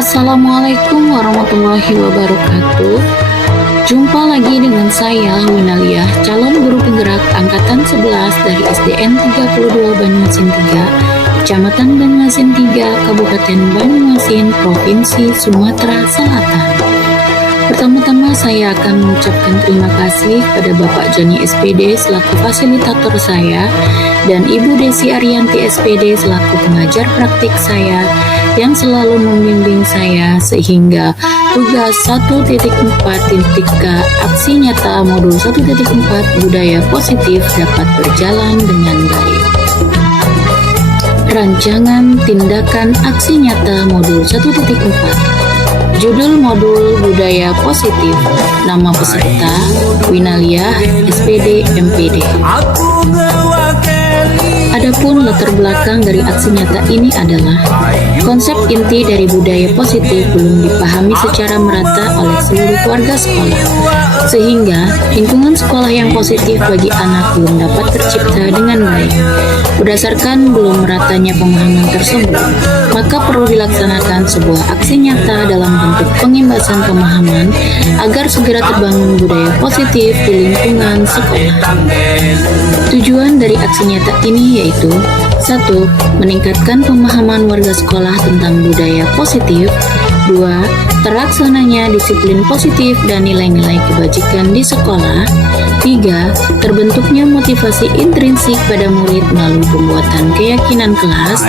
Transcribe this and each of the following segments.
Assalamualaikum warahmatullahi wabarakatuh. Jumpa lagi dengan saya Winaliah, calon guru penggerak angkatan 11 dari SDN 32 Banyuasin 3, Kecamatan Banyuasin 3, Kabupaten Banyuasin, Provinsi Sumatera Selatan. Pertama-tama saya akan mengucapkan terima kasih kepada Bapak Joni SPD selaku fasilitator saya dan Ibu Desi Arianti SPD selaku pengajar praktik saya yang selalu membimbing saya sehingga tugas 1.4.k aksi nyata modul 1.4 budaya positif dapat berjalan dengan baik. Rancangan tindakan aksi nyata modul 1.4. Judul modul budaya positif. Nama peserta Winaliah SPD MPD. Adapun latar belakang dari aksi nyata ini adalah konsep inti dari budaya positif belum dipahami secara merata oleh seluruh warga sekolah, sehingga lingkungan sekolah yang positif bagi anak belum dapat tercipta dengan baik. Berdasarkan belum meratanya pemahaman tersebut, maka perlu dilaksanakan sebuah aksi nyata dalam bentuk pengimbasan pemahaman agar segera terbangun budaya positif di lingkungan sekolah. Tujuan dari aksi nyata ini yaitu 1. Meningkatkan pemahaman warga sekolah tentang budaya positif. 2. Terlaksananya disiplin positif dan nilai-nilai kebajikan di sekolah. 3. Terbentuknya motivasi intrinsik pada murid melalui pembuatan keyakinan kelas.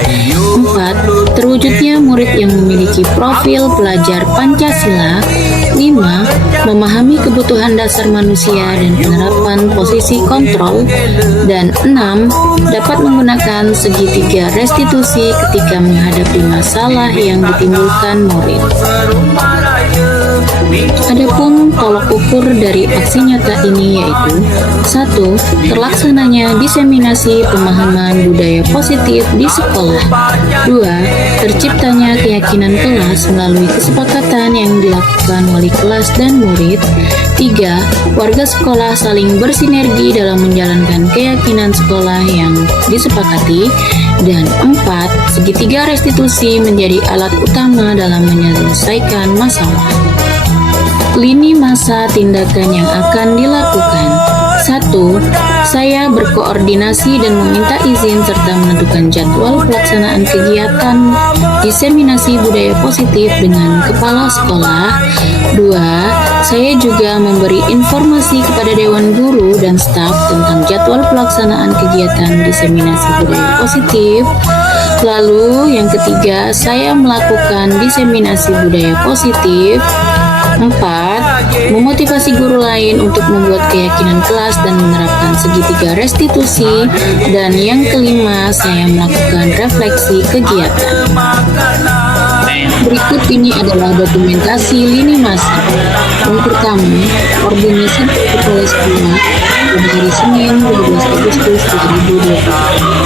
4. Terwujudnya murid yang memiliki profil pelajar Pancasila. 5. Memahami kebutuhan dasar manusia dan penerapan posisi kontrol. Dan 6. Dapat menggunakan segitiga restitusi ketika menghadapi masalah yang ditimbulkan murid. Adapun tolok ukur dari aksi nyata ini yaitu 1. Terlaksananya diseminasi pemahaman budaya positif di sekolah. 2. Terciptanya keyakinan kelas melalui kesepakatan yang dilakukan wali kelas dan murid. 3. Warga sekolah saling bersinergi dalam menjalankan keyakinan sekolah yang disepakati. Dan 4. Segitiga restitusi menjadi alat utama dalam menyelesaikan masalah. Lini masa tindakan yang akan dilakukan. 1. Saya berkoordinasi dan meminta izin serta menentukan jadwal pelaksanaan kegiatan diseminasi budaya positif dengan kepala sekolah. 2. Saya juga memberi informasi kepada Dewan Guru dan staf tentang jadwal pelaksanaan kegiatan diseminasi budaya positif. Lalu yang ketiga, saya melakukan diseminasi budaya positif. 4. Memotivasi guru lain untuk membuat keyakinan kelas dan menerapkan segitiga restitusi. Dan yang kelima, saya melakukan refleksi kegiatan. Berikut ini adalah dokumentasi lini masa. Yang pertama, organisasi kepala sekolah pada hari Senin 12 Agustus 2020.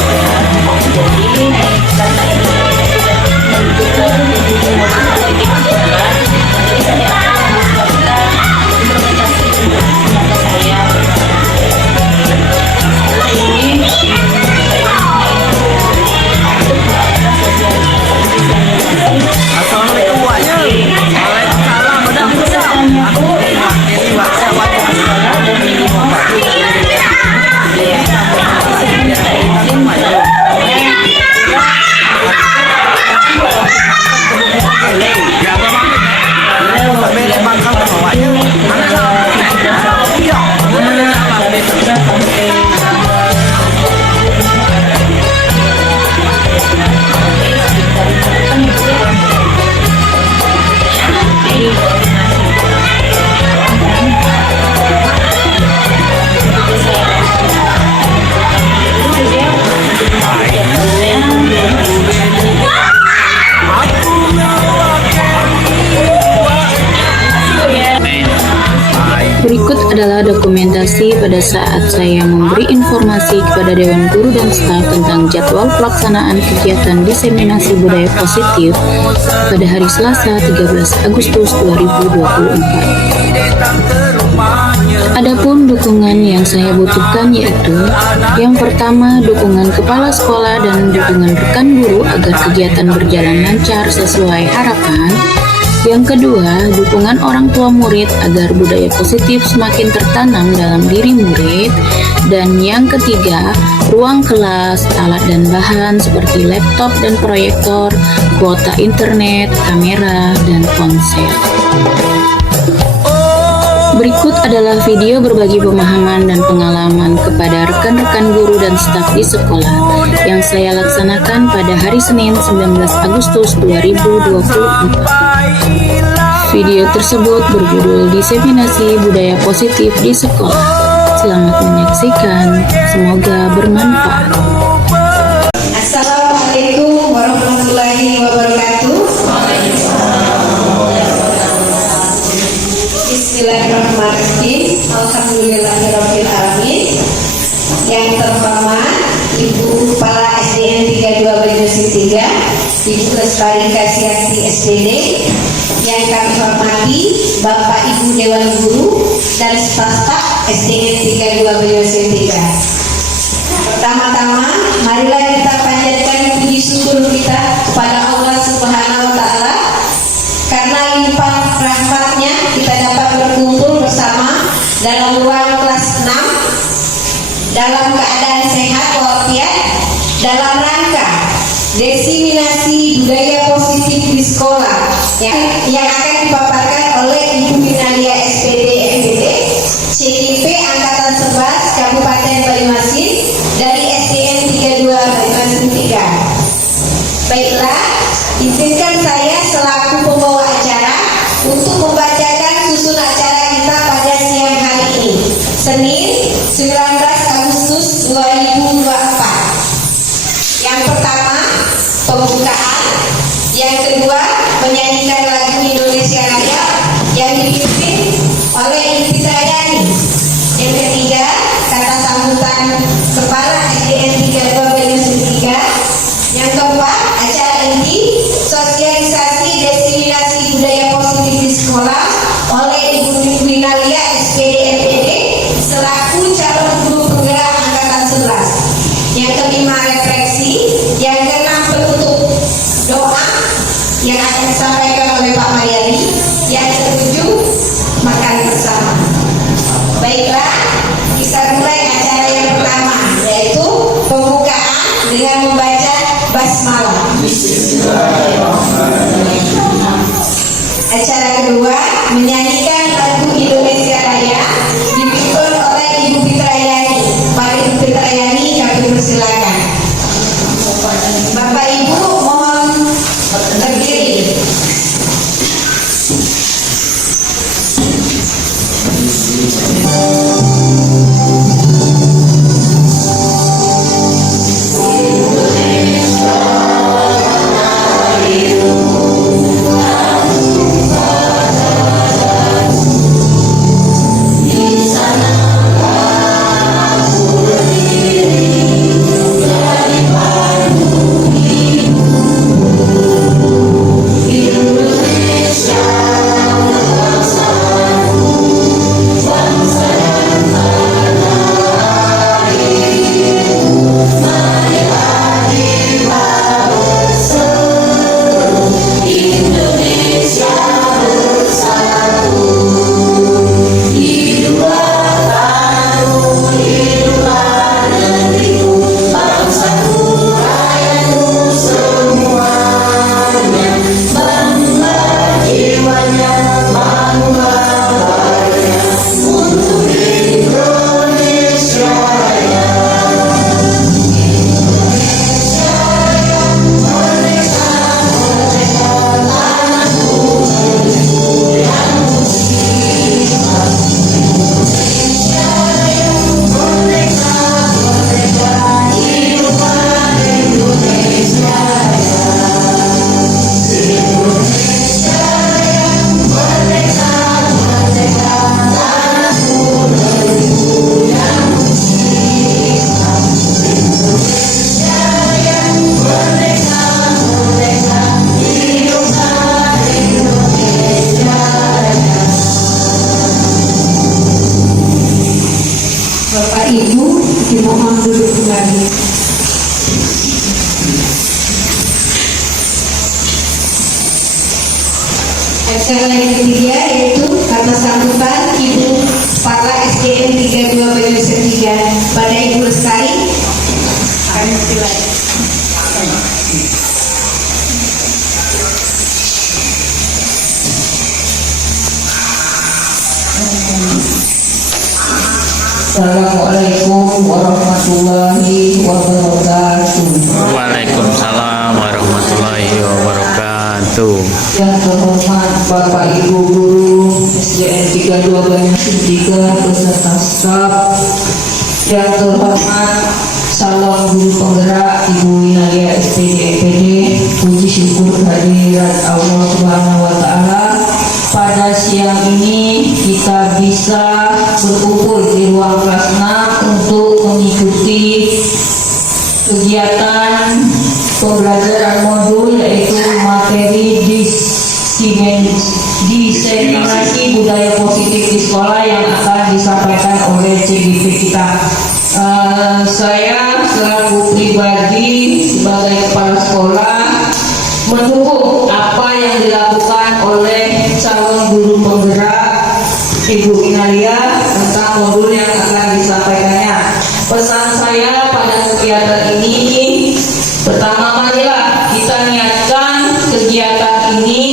Berikut adalah dokumentasi pada saat saya memberi informasi kepada Dewan Guru dan staf tentang jadwal pelaksanaan kegiatan diseminasi budaya positif pada hari Selasa 13 Agustus 2024. Adapun dukungan yang saya butuhkan yaitu yang pertama dukungan kepala sekolah dan dukungan rekan guru agar kegiatan berjalan lancar sesuai harapan. Yang kedua, dukungan orang tua murid agar budaya positif semakin tertanam dalam diri murid. Dan yang ketiga, ruang kelas, alat dan bahan seperti laptop dan proyektor, kuota internet, kamera, dan ponsel. Berikut adalah video berbagi pemahaman dan pengalaman kepada rekan-rekan guru dan staf di sekolah yang saya laksanakan pada hari Senin 19 Agustus 2024. Video tersebut berjudul Diseminasi Budaya Positif di Sekolah. Selamat menyaksikan, semoga bermanfaat. Assalamualaikum warahmatullahi wabarakatuh. Bismillahirrahmanirrahim. Alhamdulillahirabbil alamin. Yang terhormat Ibu Kepala SDN 32 Banyuasin 3, Ibu Lestari Kasiati SDD. Yang kami hormati Bapak Ibu Dewan Guru dan staf SDN 32 Banyuasin 3. Pertama-tama, marilah kita panjatkan puji syukur kita kepada Allah Subhanahu wa Ta'ala karena limpah rahmatnya kita dapat berkumpul bersama dalam ruang kelas 6 dalam keadaan sehat walafiat dalam rangka diseminasi budaya positif di sekolah yang akan dipaparkan oleh Ibu Minalia SPD MPD CIP Angkatan 11 Kabupaten Banyuasin dari SDN 32 Banyuasin 3. Baiklah, izinkan saya selaku pembawa acara untuk membacakan susun acara kita pada siang hari ini, Senin 19 Agustus 2024. Yang pertama, pembukaan. Yang kedua, menyanyikan lagu Indonesia Raya yang dipimpin oleh Ibu Trayani. Yang ketiga, kata sambutan Kepala SDN 32 Banyuasin 3. Yang keempat, acara inti sosialisasi diseminasi budaya positif di sekolah oleh Ibu Minalia SPD MPD selaku calon guru penggerak Angkatan 11. Yang kelima, refleksi. Yang keenam, penutup doa yang akan disampaikan oleh Pak Mayari. Yang ketujuh, makan bersama. Baiklah, kita mulai acara yang pertama, yaitu pembukaan dengan membaca basmalah. Acara kedua, menyanyikan lagu Indonesia Raya dipimpin oleh Ibu Fitrayani. Mari Ibu Fitrayani, kami persilakan. Bapak Ibu mohon berdiri. Ibu dimohon duduk kembali. Acara yang ketiga yaitu kata sambutan Ibu Kepala SDN 32 Banyuasin 3 pada Ibu Lestari. Kami silakan. Assalamualaikum warahmatullahi wabarakatuh. Waalaikumsalam warahmatullahi wabarakatuh. Yang terhormat Bapak Ibu Guru SDN 32 Banyuasin 3 beserta staf. Yang terhormat calon guru penggerak Ibu Inalia SPD MPD, puji syukur kehadirat Allah Subhanahu wa Ta'ala. Pada siang ini kita bisa berkumpul di ruang kelas 6 untuk mengikuti kegiatan pembelajaran modul yaitu materi diseminasi budaya positif di sekolah yang akan disampaikan oleh CGP kita. Saya selaku pribadi sebagai kepala sekolah mendukung apa yang dilakukan oleh calon guru penggerak Ibu Inalia tentang modul yang akan disampaikannya. Pesan saya pada kegiatan ini, pertama marilah kita niatkan kegiatan ini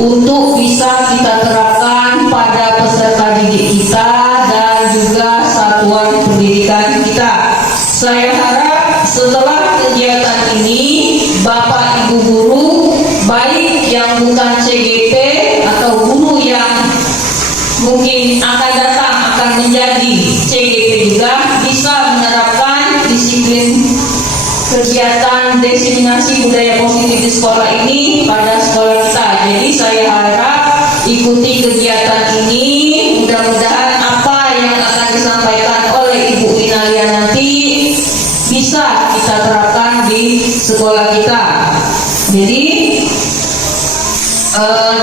untuk bisa kita terapkan pada peserta didik kita dan juga satuan pendidikan kita. Saya harap setelah kegiatan ini Bapak Ibu guru baik yang bukan CGP atau guru yang mungkin akan datang akan menjadi CGP juga bisa menerapkan disiplin kegiatan diseminasi budaya positif di sekolah ini pada sekolah kita. Jadi saya harap ikuti kegiatan ini, mudah-mudahan apa yang akan disampaikan oleh Ibu Inalia nanti bisa kita terapkan di sekolah kita. Jadi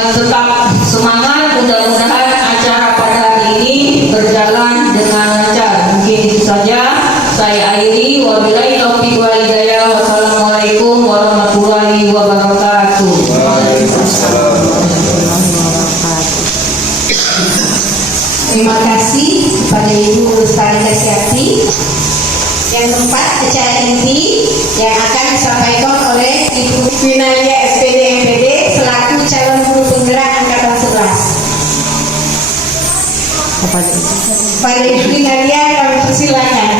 tetap semangat, mudah-mudahan acara pada hari ini berjalan dengan lancar. Mungkin itu saja saya akhiri. Wabillahi taufiq wal hidayah. Wassalamualaikum warahmatullahi wabarakatuh. Terima kasih kepada Ibu Lestari Kasyati. Yang keempat, acara inti yang akan disampaikan oleh Ibu Inalia SPD MPD selaku calon guru penggerak angkatan 11. Pada Ibu Inalia kami persilakan.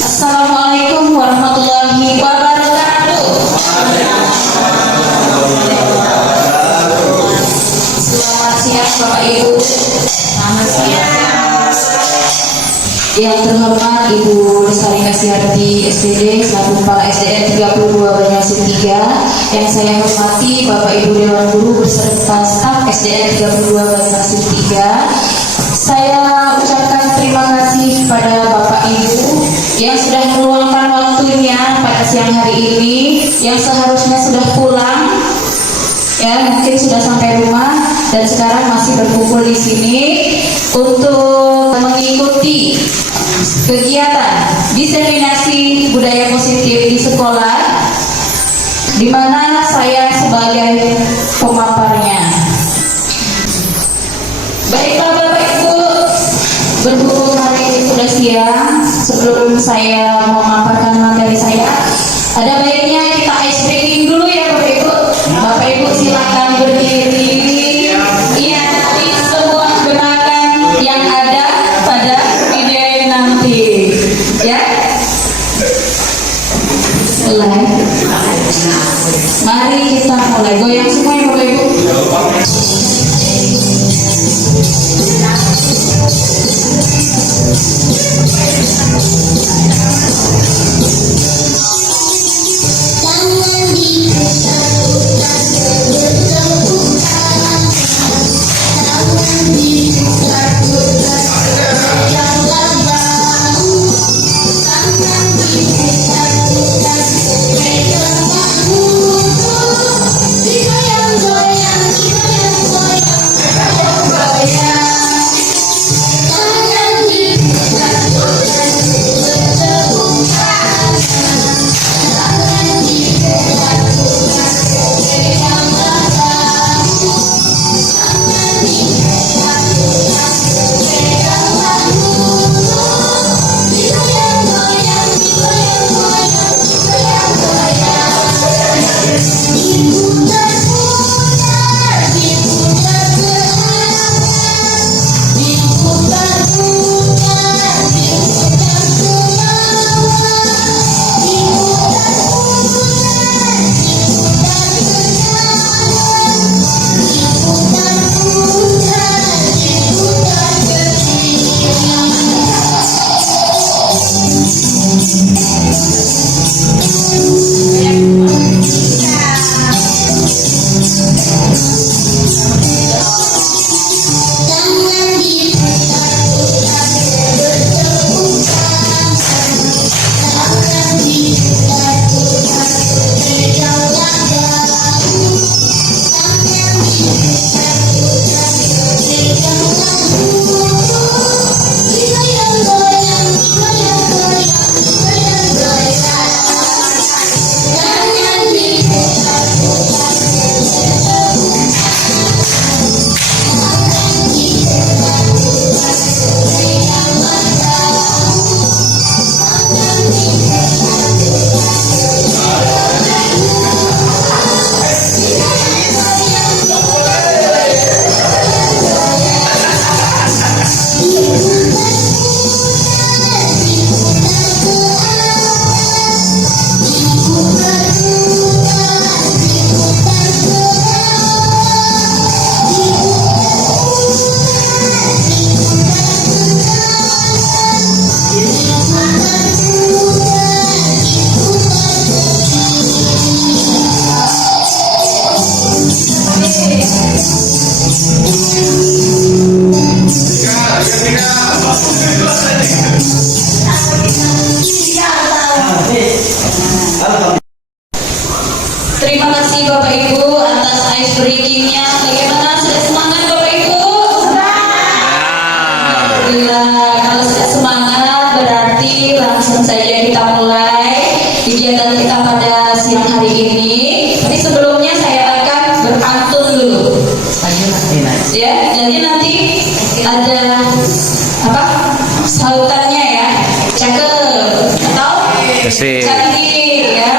Assalamualaikum warahmatullahi wabarakatuh. Selamat siang Bapak Ibu. Selamat siang. Yang terhormat Ibu Lestari Kasyati SPD selaku Kepala SDN 32 Banyuasin 3, yang saya hormati Bapak Ibu Dewan Guru beserta staf SDN 32 Banyuasin 3. Saya ucapkan terima kasih kepada Bapak Ibu yang sudah meluangkan waktunya pada siang hari ini, yang seharusnya sudah pulang, ya mungkin sudah sampai rumah dan sekarang masih berkumpul di sini untuk mengikuti kegiatan diseminasi budaya positif di sekolah, di mana saya sebagai pemaparnya. Baiklah Bapak Ibu, berhubung hari ini sudah siang, sebelum saya memaparkan materi saya, ada baiknya kita ice breaking dulu ya Bapak Ibu. Bapak Ibu silakan berdiri. Iya, nanti semua gunakan yang ada pada video nanti, ya. Mulai. Mari kita mulai goyang semua ya Bapak Ibu. Terima kasih Bapak Ibu atas ice breaking-nya. Bagaimana, sudah semangat Bapak Ibu? Alhamdulillah. Kalau sudah semangat berarti langsung saja kita mulai kegiatan kita pada siang hari ini. Tapi sebelumnya saya akan berpantun dulu. Ya, jadi nanti ada apa? Sautannya ya. Cakep atau Kasih. cantik ya.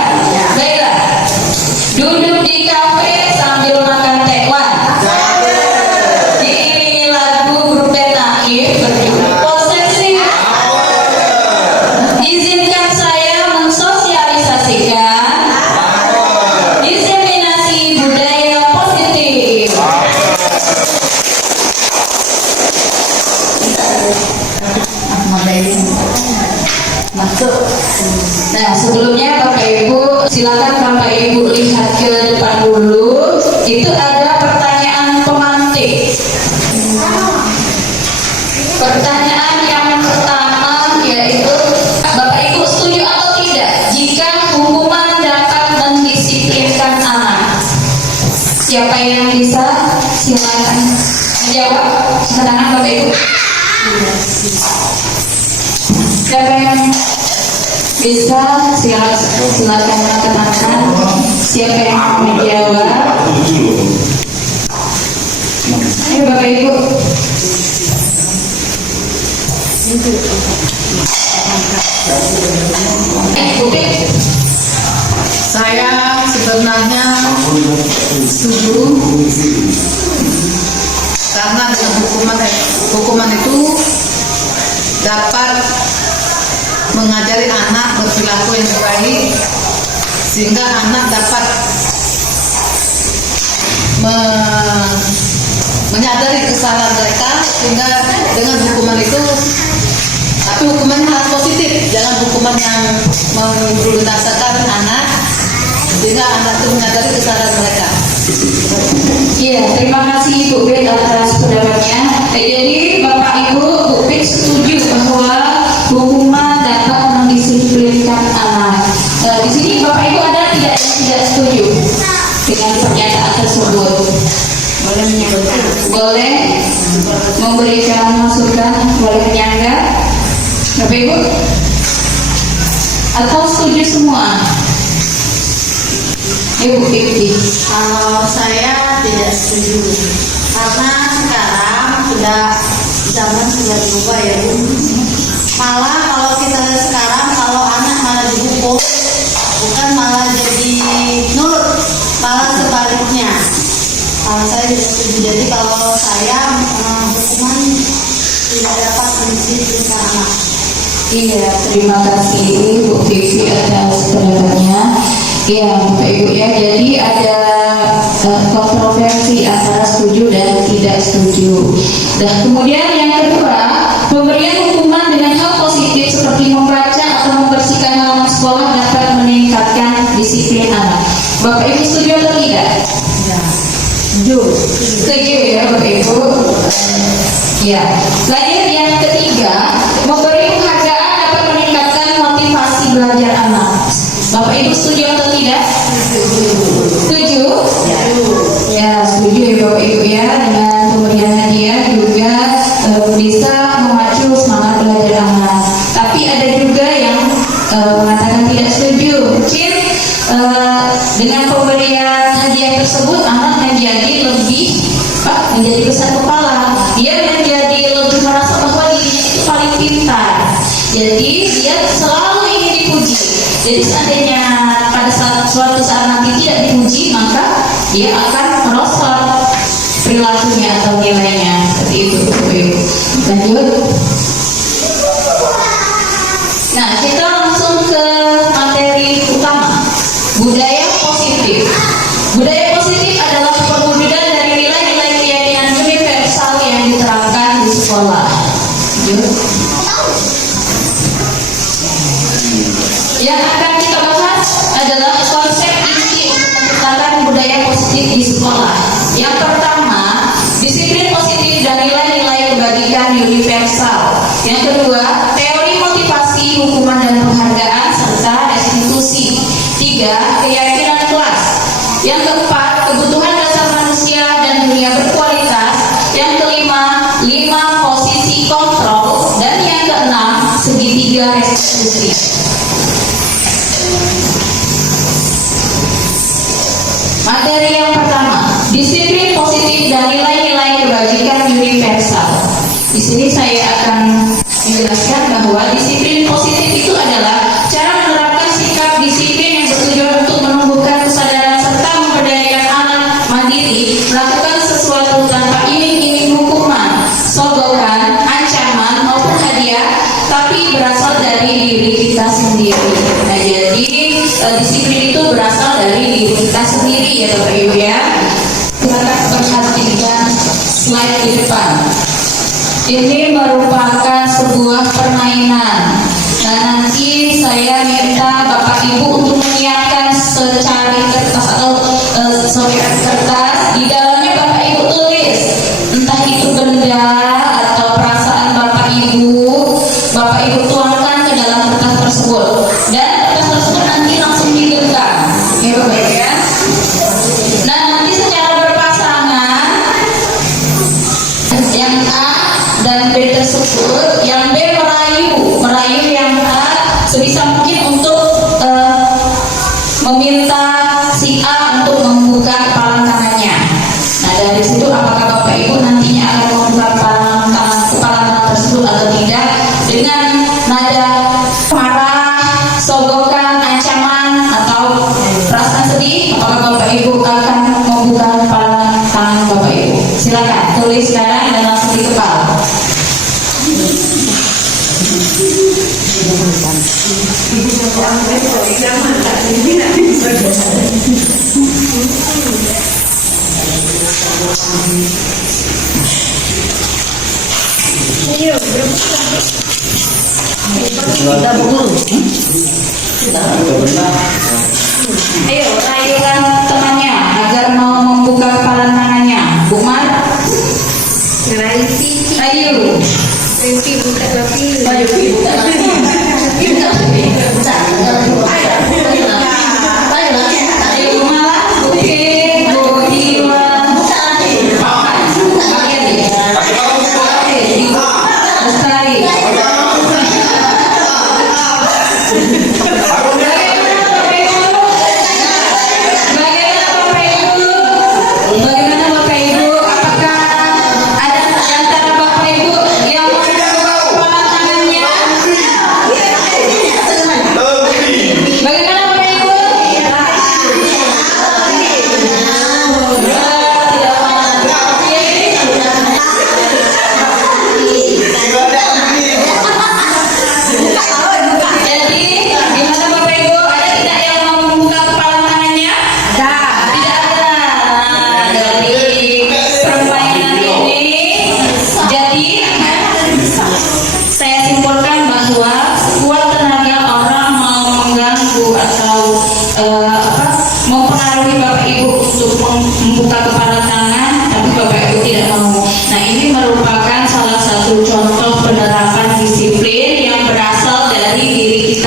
Baiklah. Duduk di kafe sambil makan tekwan. Diiringi lagu grup band Naif berjudul Posesif. Izinkan saya mensosialisasikan diseminasi budaya positif. Masuk. Nah, sebelumnya Bapak Ibu, silakan Bapak Ibu lihat ke depan dulu. Itu ada pertanyaan pemantik. Pertanyaan yang pertama yaitu, Bapak Ibu setuju atau tidak jika hukuman dapat mendisiplinkan anak? Siapa yang bisa? Silakan menjawab. Silakan Bapak Ibu. Siapa yang bisa? Silakan teman-teman. Siapa yang mau menjawab? Ayo Bapak Ibu. Saya sebenarnya setuju karena dengan hukuman itu dapat mengajari anak berperilaku yang baik sehingga anak dapat menyadari kesalahan mereka, sehingga dengan hukuman itu, tapi hukuman harus positif, jangan hukuman yang membinasakan anak, sehingga anak itu menyadari kesalahan mereka. Iya, terima kasih Bu Bit atas pendapatnya. Jadi Bapak Ibu, Bu Bit setuju bahwa hukuman dapat mendisiplinkan anak. Di sini Bapak Ibu ada tidak yang tidak setuju dengan pernyataan tersebut? Boleh menyebutkan? Boleh memberikan masukan, boleh menyanggah, Bapak Ibu? Atau setuju semua? Ibu Fifty. Kalau saya tidak setuju, karena sekarang zaman sudah berubah ya Bu. Malah kalau kita lihat sekarang, kalau anak malah dihukum, bukan malah jadi nurut, malah Saya tidak setuju. Jadi kalau saya hukuman tidak dapat mendidik anak. Iya, terima kasih Bu Vivi atas pendapatnya. Iya, Bapak Ibu ya. Jadi ada kontroversi antara setuju dan tidak setuju. Dan kemudian yang kedua, pemberian hukuman dengan hal positif seperti membaca atau membersihkan halaman sekolah dapat meningkatkan disiplin anak. Bapak Ibu setuju atau tidak? Setuju ya Bapak Ibu. Ya. Lanjut yang ketiga, memberi penghargaan dapat meningkatkan motivasi belajar anak. Bapak Ibu setuju atau tidak? Setuju? Ya, setuju ya Bapak Ibu ya. Dengan pemberian hadiah juga bisa memacu semangat belajar anak. Tapi ada juga yang mengatakan tidak setuju. Mungkin dengan pemberian hadiah tersebut anak menjadi besar kepala. Dia menjadi lebih merasa bahwa dirinya itu paling pintar. Jadi dia selalu ingin dipuji. Jadi seandainya pada suatu saat nanti tidak dipuji, maka dia akan merosot perilakunya atau nilainya. Seperti itu. Lanjut. Nah, kita langsung ke materi utama, budaya positif. Budaya positif adalah perwujudan dari nilai-nilai keyakinan universal yang diterapkan di sekolah. Yang akan kita bahas adalah konsep inti untuk menciptakan budaya positif di sekolah. Yang pertama, disiplin positif dan nilai-nilai kebajikan universal. Yang kedua, teori motivasi, hukuman dan penghargaan serta restitusi. Tiga, keyakinan kelas. Yang keempat, kebutuhan dasar manusia dan dunia berkualitas. Yang kelima, 5 posisi kontrol. Dan yang keenam, segitiga restitusi. Materi yang pertama, disiplin positif dan nilai-nilai kebajikan universal. Di sini saya akan menjelaskan bahwa disiplin positif itu adalah cara menerapkan sikap disiplin yang bertujuan untuk menumbuhkan kesadaran serta memberdayakan anak mandiri melakukan sesuatu tanpa iming-iming hukuman, sogokan, ancaman maupun hadiah, tapi berasal dari diri kita sendiri. Nah, jadi disiplin itu berasal dari diri kita sendiri ya Bapak Ibu ya. Silakan perhatikan slide di depan. Ini merupakan sebuah permainan. Nah, nanti saya minta Bapak Ibu untuk menyiapkan secari kertas atau sobekan kertas. Di dalamnya Bapak Ibu tulis entah itu benda atau perasaan Bapak Ibu tuangkan ke dalam kertas tersebut. Dan kertas tersebut nanti langsung digenggam. Ya Bapak Ibu ya. Nah, nanti secara berpasangan yang A dan B tersebut, yang B merayu yang A sebisa mungkin untuk meminta si A untuk membuka kepala tangannya. Nah, dari situ apakah Bapak Ibu nantinya akan membuka kepala tangan tersebut atau tidak dengan nada marah, sogokan, ancaman atau perasaan sedih? Apakah Bapak Ibu akan membuka kepala tangan Bapak Ibu? Silakan tulis sekarang dan langsung dikepal. Ayo, rayukan temannya agar mau membuka kepala tangannya. Bu Mar, ayo. Buka lagi. Ayo, buka lagi. Ayo, malah. Oke, Bu Iwa. Buka lagi. Lestari.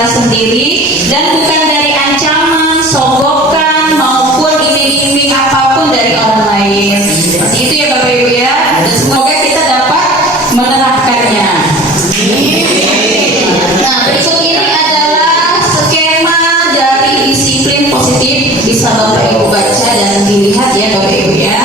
sendiri dan bukan dari ancaman, sogokan maupun iming-iming apapun dari orang lain. Seperti itu ya Bapak Ibu ya. Dan semoga kita dapat menerapkannya. Nah, berikut ini adalah skema dari disiplin positif. Bisa Bapak Ibu baca dan dilihat ya Bapak Ibu ya.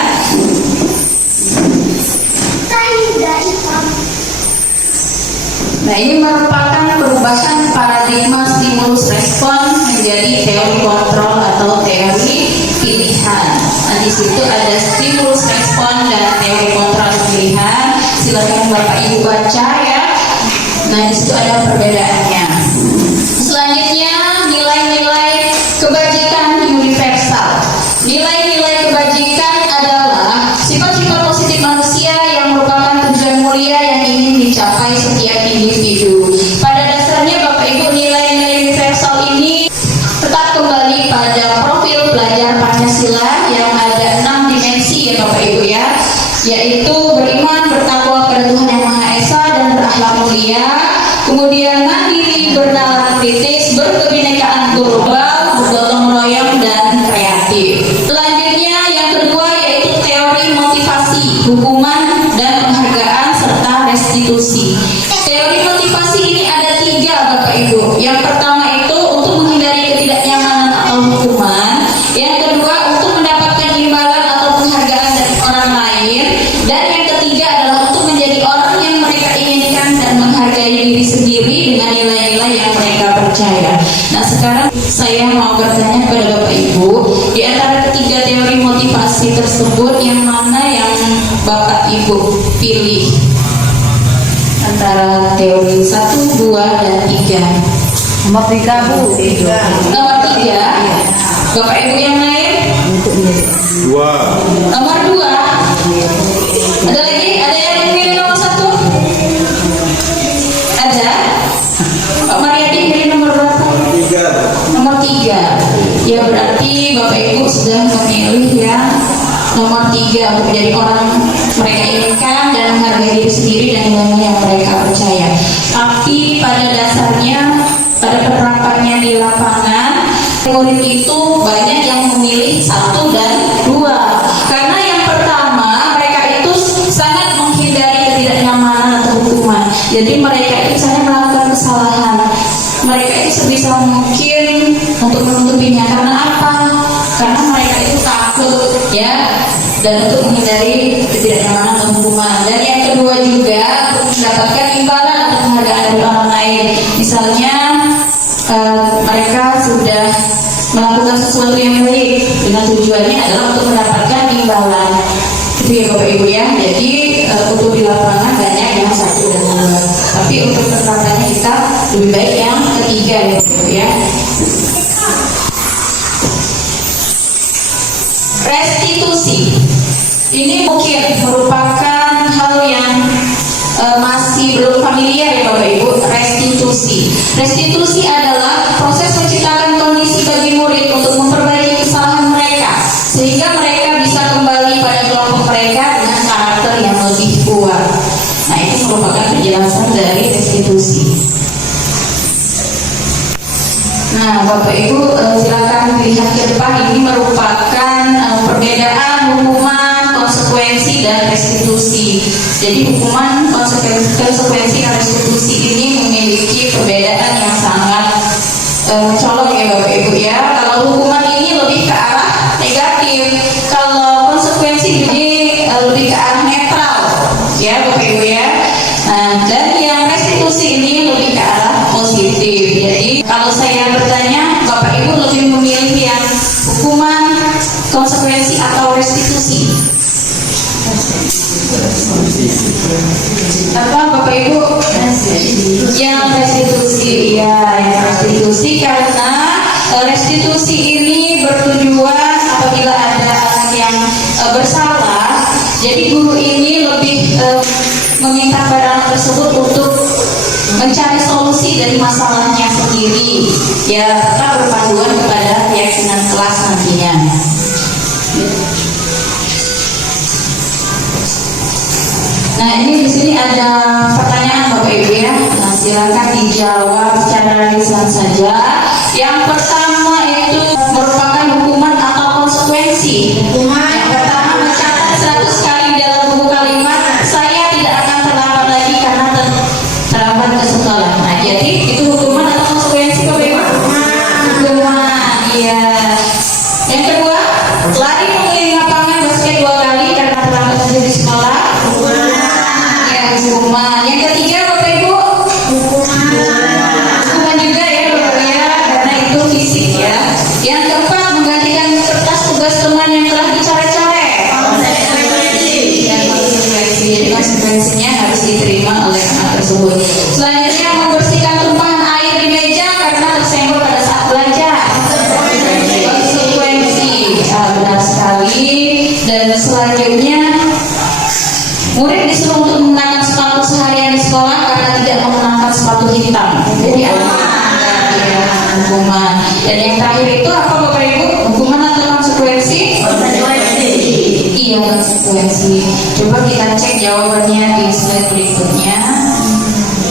Nah, ini merupakan perubahan paradigma stimulus respon menjadi teori kontrol atau teori pilihan. Nah, di situ ada stimulus respon dan teori kontrol pilihan. Silakan Bapak Ibu baca ya. Nah, di situ ada perbedaannya. Selanjutnya, nilai-nilai kebajikan universal. Nilai-nilai kebajikan adalah sifat-sifat positif manusia yang merupakan tujuan mulia yang ingin dicapai setiap individu. Pada dasarnya Bapak Ibu, nilai-nilai universal ini tetap kembali pada profil pelajar Pancasila yang ada 6 dimensi ya Bapak Ibu ya, yaitu beriman, bertakwa kepada Tuhan Yang Maha Esa dan berakhlak mulia, kemudian mandiri, bernalar kritis, berkebinekaan global, bergotong royong dan kreatif. Selanjutnya yang kedua yaitu teori motivasi, hukuman dan penghargaan serta restitusi. Teori motivasi ini ada 3 Bapak Ibu. Yang pertama itu untuk menghindari ketidaknyamanan atau hukuman. Yang kedua untuk mendapatkan imbalan atau penghargaan dari orang lain. Dan yang ketiga adalah untuk menjadi orang yang mereka inginkan dan menghargai diri sendiri dengan nilai-nilai yang mereka percaya. Nah, sekarang saya mau bertanya kepada Bapak Ibu, di antara ketiga teori motivasi tersebut yang mana yang Bapak Ibu pilih? Antara teori 1, 2, dan 3. Nomor 3 Bu. Nomor 3. Bapak Ibu yang lain? 2. Nomor 2. Ada lagi? Ada yang pilih nomor 1? Ada? Pak Mariadi pilih nomor berapa? Nomor 3. Ya berarti Bapak Ibu sudah memilih yang nomor 3 untuk menjadi orang mereka inginkan dan menghargai diri sendiri dan nilai yang mereka percaya. Tapi pada dasarnya, pada penerapannya di lapangan, murid itu banyak yang memilih 1 dan 2. Karena yang pertama, mereka itu sangat menghindari ketidaknyamanan atau hukuman. Jadi mereka itu sangat melakukan kesalahan. Mereka itu sebisa mungkin untuk menutupinya. Karena apa? Karena mereka itu takut ya, dan untuk menghindari ketidaknyamanan atau hukuman. Dan yang kedua juga untuk mendapatkan imbalan atau penghargaan dari orang lain. Misalnya mereka sudah melakukan sesuatu yang baik dengan tujuannya adalah untuk mendapatkan imbalan. Itu ya Bapak Ibu ya. Jadi untuk di lapangan banyak yang 1 dan 2. Tapi untuk penerapannya kita lebih baik yang ketiga ya Bapak Ibu ya. Restitusi ini mungkin merupakan hal yang masih belum familiar ya Bapak Ibu. Restitusi adalah proses menciptakan kondisi bagi murid untuk memperbaiki kesalahan mereka sehingga mereka bisa kembali pada kelompok mereka dengan karakter yang lebih kuat. Nah, itu merupakan penjelasan dari restitusi. Nah, Bapak Ibu silakan lihat ke depan. Ini merupakan perbedaan hukuman, konsekuensi, dan restitusi. Jadi hukuman, konsekuensi, dan restitusi ini memiliki perbedaan yang sangat mencolok ya Bapak Ibu ya. Kalau hukuman ini lebih ke arah negatif, kalau konsekuensi ini lebih ke arah netral ya Bapak Ibu ya. Nah, dan yang restitusi ini lebih ke arah positif. Jadi kalau saya bertanya, Bapak Ibu lebih memilih yang hukuman, konsekuensi, atau restitusi? Apa Bapak Ibu? Yang restitusi. Ya, yang restitusi karena restitusi ini bertujuan apabila ada anak yang bersalah, jadi guru ini lebih meminta pada anak tersebut untuk mencari solusi dari masalahnya sendiri, ya tetap berpanduan kepada keyakinan kelas nantinya. Nah, ini di sini ada pertanyaan Bapak Ibu ya. Nah, silakan dijawab secara lisan saja. Yang pertama itu merupakan hukuman atau konsekuensi. Yang pertama mencatat 100 kali dalam buku kalimat, saya tidak akan terlambat lagi karena terlambat ke sekolah. Nah, jadi itu hukuman atau konsekuensi Bapak Ibu? Hukuman, iya. Yang kedua, lari mengelilingi lapangan basket 2 kali karena terlambat saja di sekolah. Ya, hukuman. Yang ketiga Bapak Ibu, hukuman juga ya Bapak ya, karena itu fisik ya. Yang keempat, menggantikan kertas tugas teman yang telah dicoret-coret. Jadi konsekuensinya harus diterima oleh anak tersebut. Selanjutnya, membersihkan tumpahan air di meja karena tersenggol pada saat belajar. Konsekuensi, benar sekali. Dan selanjutnya, murid disuruh untuk menggunakan sepatu seharian di sekolah karena tidak mengenakan sepatu hitam. Jadi hukuman. Dan yang terakhir itu apa Bapak Ibu? Hukuman atau konsekuensi? Iya, konsekuensi. Coba kita cek jawabannya di slide berikutnya.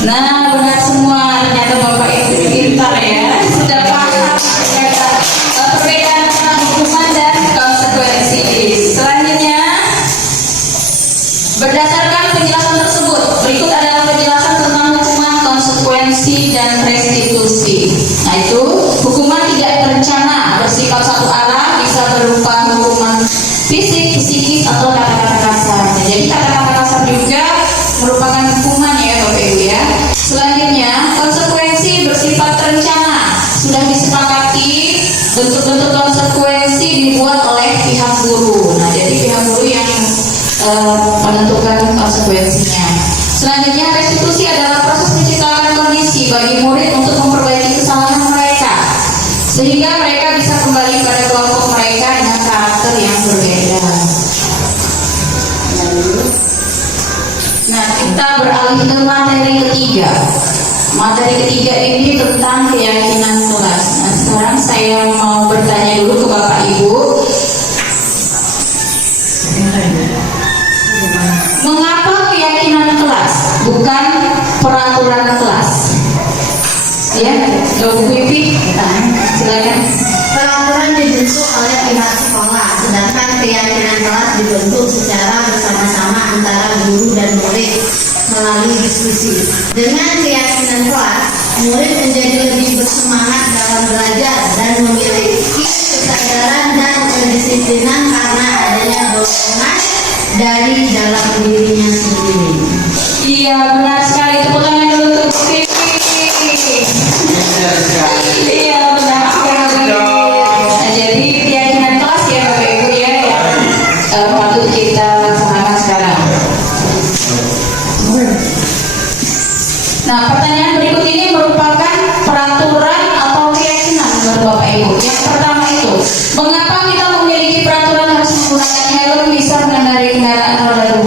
Nah, benar semua. Ternyata Bapak Ibu pintar ya. Sudah paham perbedaan antara hukuman dan konsekuensi. Selanjutnya, berdasarkan penjelasan tersebut, berikut adalah penjelasan tentang hukuman, konsekuensi, dan restitusi. Nah, itu hukuman tidak terencana bersifat satu arah, bisa berupa hukuman fisik, psikis, atau kata-kata kasar. Nah, jadi kata-kata kasar juga merupakan hukuman ya Bapak Ibu ya. Selanjutnya, konsekuensi bersifat terencana. Sudah disepakati bentuk-bentuk konsekuensi dibuat oleh pihak guru. Nah, jadi pihak guru yang menentukan konsekuensinya. Selanjutnya, restitusi adalah proses menciptakan kondisi bagi murid untuk memperbaiki kesalahan mereka sehingga mereka bisa kembali pada kelompok mereka dengan karakter yang berbeda. Nah, kita beralih ke materi ketiga. Materi ketiga ini tentang keyakinan kelas. Nah, sekarang saya mau bertanya dulu ke Bapak Ibu. Mengapa keyakinan kelas, bukan peraturan kelas? Ya, Bu Pipi, silakan. Peraturan dibentuk oleh pihak sekolah, sedangkan keyakinan kelas dibentuk secara bersama-sama antara guru dan murid melalui diskusi. Dengan keyakinan kelas, murid menjadi lebih bersemangat dalam belajar dan memiliki kesadaran dan kedisiplinan karena adanya dorongan dari dalam dirinya sendiri. Iya, benar sekali. Tepuk tangan dulu untuk Bu Pipi. Iya, benar sekali. Nah, jadi keyakinan kelas ya Bapak Ibu ya, yang patut kita laksanakan sekarang. Nah, pertanyaan berikut ini merupakan peraturan atau keyakinan menurut Bapak Ibu. Yang pertama itu, mengapa kita memiliki peraturan harus menggunakan helm bisa mengendarai kendaraan roda 2?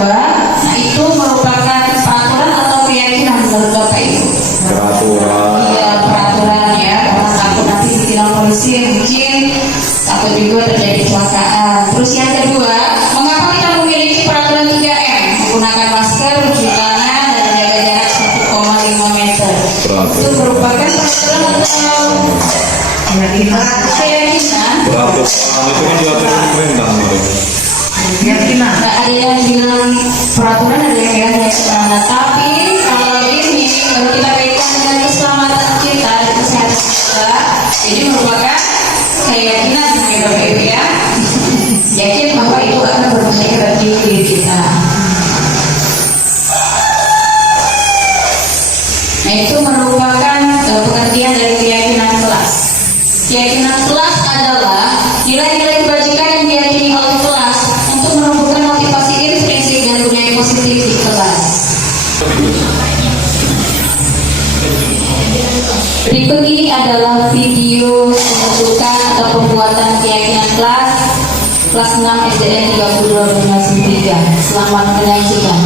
Nah, itu merupakan peraturan atau keyakinan menurut Bapak Ibu? Peraturan. Iya, peraturan ya, karena takut nanti ditilang polisi, mungkin takut juga terjadi kecelakaan. Terus yang kedua, mengapa kita memiliki peraturan 3M? Menggunakan masker, mencuci tangan, dan jaga jarak 1,5 meter. Itu merupakan peraturan atau keyakinan? Peraturan itu kan diatur pemerintah gitu. Keyakinan. Nah, ada yang bilang peraturan, ada yang bilang keyakinan. Tapi kalau ini kalau kita kaitkan dengan keselamatan kita, dan kesehatan kita, ini merupakan keyakinan ya Bapak Ibu ya. Yakin bahwa itu akan berbahaya bagi diri kita. Nah, itu merupakan pengertian dari keyakinan kelas. Keyakinan kelas adalah nilai-nilai kebajikan yang diyakini oleh kelas untuk menumbuhkan motivasi intrinsik dan budaya positif di kelas. Berikut ini adalah video pembentukan atau pembuatan keyakinan kelas 6 SDN 32 Generasi 3. Selamat menyaksikan.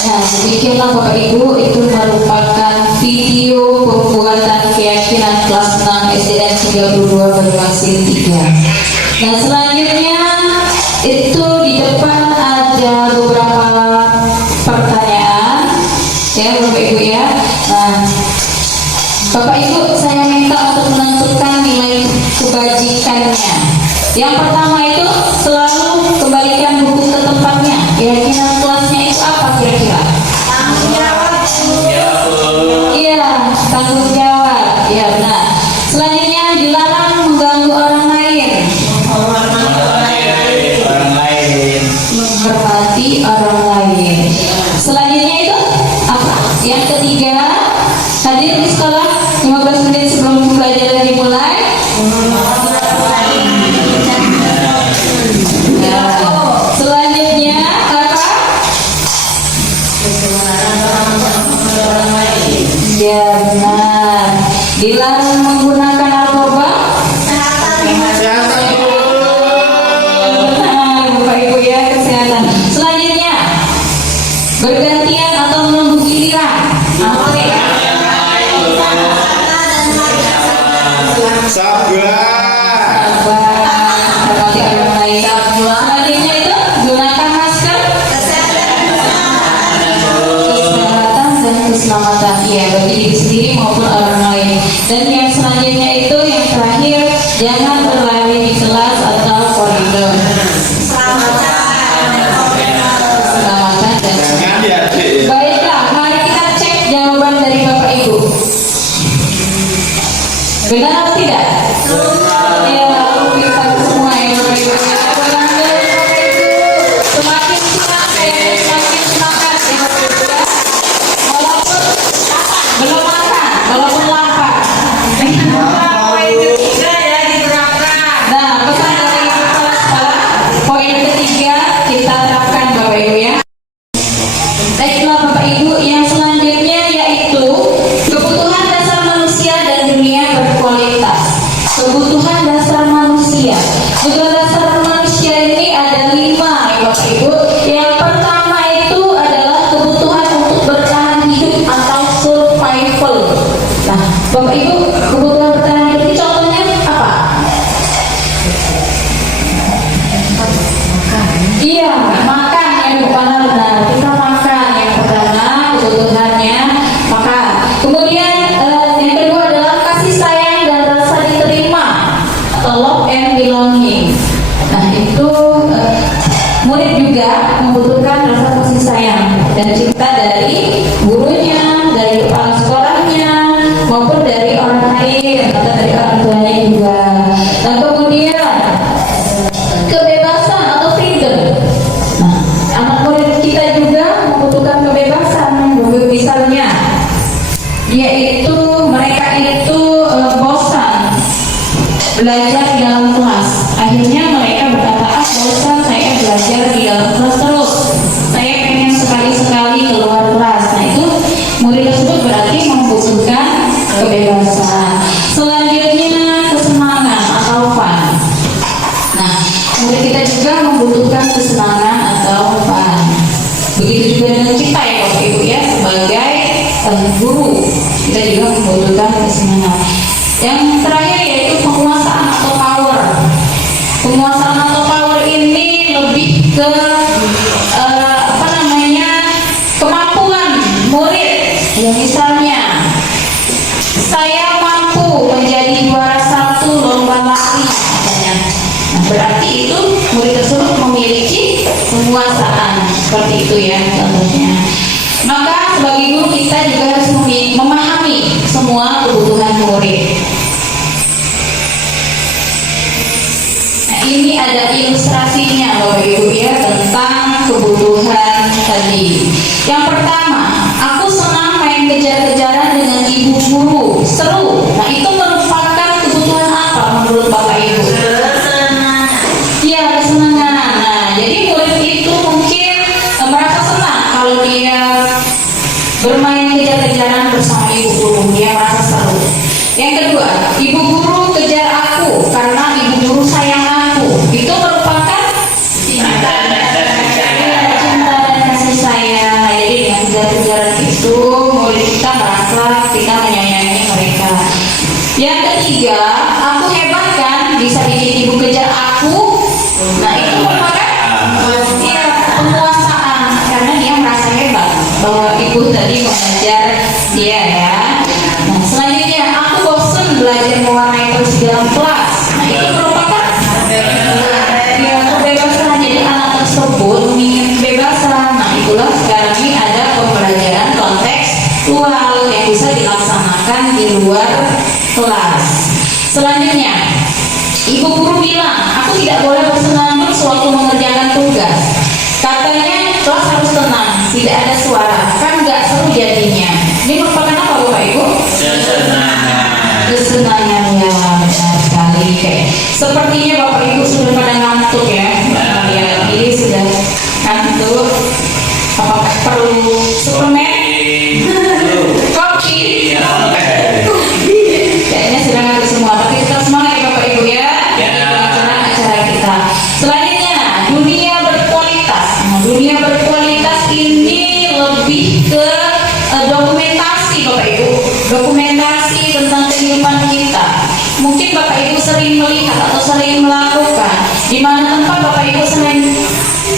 Nah, demikianlah Bapak Ibu, itu merupakan video pembuatan keyakinan kelas 6 SDN 32 Banyuasin 3. Nah, selanjutnya itu di depan ada beberapa pertanyaan ya Bapak Ibu ya. Nah, Bapak Ibu saya minta untuk menentukan nilai kebajikannya. Yang pertama itu selalu kembalikan buku ke tempatnya. Keyakinan kelasnya itu apa kira-kira? Tanggung jawab. Iya, tanggung jawab. Iya benar. Selanjutnya dilarang mengganggu orang lain. Menghormati orang lain. Selanjutnya itu apa? Yang ketiga, hadir di sekolah 15 menit sebelum pembelajaran dimulai. Selanjutnya apa? Ya benar. Dilarang menggunakan narkoba. Benar, Bapak Ibu ya, kesehatan. Selanjutnya bergantian atau menunggu giliran. Apa ya? Hormati orang lain. Selanjutnya itu gunakan masker. Kesehatan dan keselamatan ya bagi diri sendiri maupun orang lain. Dan yang selanjutnya itu yang terakhir, jangan berlari di kelas atau koridor. Keselamatan dan baiklah, mari kita cek jawaban dari Bapak Ibu. Benar atau tidak? Ya, kita semua ya Bapak Ibu. Pulang dulu Bapak Ibu. Semakin siang saya semakin semangat ya Bapak Ibu ya. Walaupun belum makan, walaupun lapar. Nah, pesan dari kepala sekolah, poin ketiga kita terapkan Bapak Ibu ya. Baiklah Bapak Ibu, yang selanjutnya yaitu kebutuhan dasar manusia dan dunia berkualitas. Kebutuhan dasar manusia. Kebutuhan dasar manusia ini ada 5 ya Bapak Ibu. Yang pertama itu adalah kebutuhan untuk bertahan hidup atau survival. Nah, Bapak Ibu, kebutuhan belonging. Nah itu murid juga membutuhkan rasa kasih sayang dan cinta dari gurunya, dari kepala sekolahnya, maupun dari orang lain atau dari orang tuanya juga. Dan kemudian kebebasan atau freedom. Nah, anak murid kita juga membutuhkan kebebasan. Misalnya, mereka itu bosan belajar di dalam kelas. Akhirnya mereka berkata, bosan saya belajar di dalam kelas terus. Saya pengen sekali-sekali keluar kelas. Nah itu murid tersebut berarti membutuhkan kebebasan. Selanjutnya kesenangan atau fun. Nah murid kita juga membutuhkan kesenangan atau fun. Begitu juga dengan kita ya Bapak Ibu ya, sebagai guru kita juga membutuhkan kesenangan. Yang terakhir yaitu penguasaan atau power. Penguasaan atau power ini lebih ke kemampuan murid. Ya, misalnya saya mampu menjadi juara 1 lomba lari misalnya. Nah, berarti itu murid tersebut memiliki penguasaan seperti itu ya contohnya. Maka sebagai guru kita juga harus memahami semua kebutuhan murid. Nah, ini ada ilustrasinya Bapak Ibu ya tentang kebutuhan tadi. Yang pertama, aku senang main kejar-kejaran dengan ibu guru, seru. Nah itu merupakan kebutuhan apa menurut Bapak Ibu? Iya, kesenangan. Nah jadi murid itu mungkin merasa senang kalau dia bermain kejar-kejaran bersama ibu guru, dia merasa seru. Yang kedua, ibu guru kejar aku karena ibu guru sayang aku. Itu merupakan cinta dan kasih sayang. Jadi dengan kejar-kejaran itu murid kita merasa kita menyayangi mereka. Yang ketiga, aku hebat kan, bisa bikin ibu kejar aku. Nah itu merupakan penguasaan karena dia merasa hebat bahwa ibu tadi mengajar dia ya. Nah selanjutnya, aku bosan belajar mewarnai tulis di dalam kelas. Nah itu merupakan kebebasan. Jadi anak tersebut menginginkan kebebasan. Nah itulah sekarang ini ada pembelajaran kontekstual yang bisa dilaksanakan di luar kelas. Selanjutnya, ibu guru bilang, aku tidak boleh bersenandung sewaktu mengerjakan tugas. Katanya kelas harus tenang, tidak ada suara, kan nggak seru jadinya. Ini merupakan apa Bapak Ibu? Kesenangan ya, benar sekali. Sepertinya Bapak Ibu sudah pada ngantuk ya. Ya, ini sudah ngantuk. Apakah perlu suplemen? Kopi? Kayaknya sudah ngantuk semua. Tapi tetap semangat ya Bapak Ibu ya. Acara kita. Selanjutnya, dunia berkualitas. Nah, dunia berkualitas ini lebih ke dokumentasi Bapak Ibu. Dokumentasi tentang kehidupan kita. Mungkin Bapak Ibu sering melihat atau sering melakukan di mana tempat Bapak Ibu sering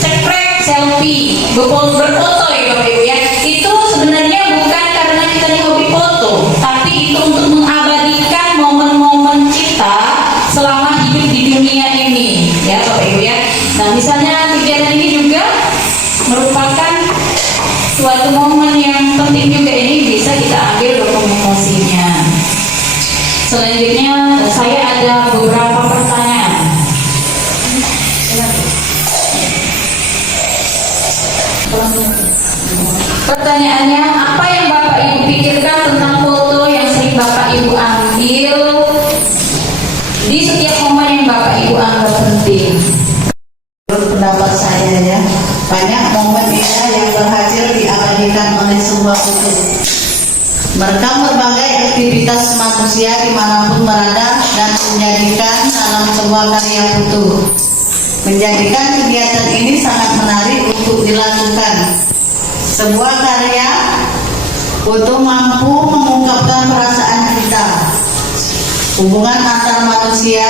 cekrek, selfie, berfoto ya Bapak Ibu ya. Itu sebenarnya bukan karena kita hobi foto, tapi itu untuk mengabadikan momen-momen kita selama hidup di dunia ini ya Bapak Ibu ya. Nah misalnya kegiatan ini juga merupakan suatu momen yang penting juga, ini bisa kita ambil dokumentasinya. Selanjutnya saya ada beberapa pertanyaan. Pertanyaannya, apa yang Bapak Ibu pikirkan tentang foto yang sering Bapak Ibu ambil di setiap momen yang Bapak Ibu anggap penting? Pendapat saya ya, banyak momen indah yang berhasil diabadikan oleh sebuah foto. Merekam berbagai aktivitas manusia dimanapun berada dan menjadikan dalam sebuah karya foto. Menjadikan kegiatan ini sangat menarik untuk dilakukan. Sebuah karya foto mampu mengungkapkan perasaan kita, hubungan antar manusia,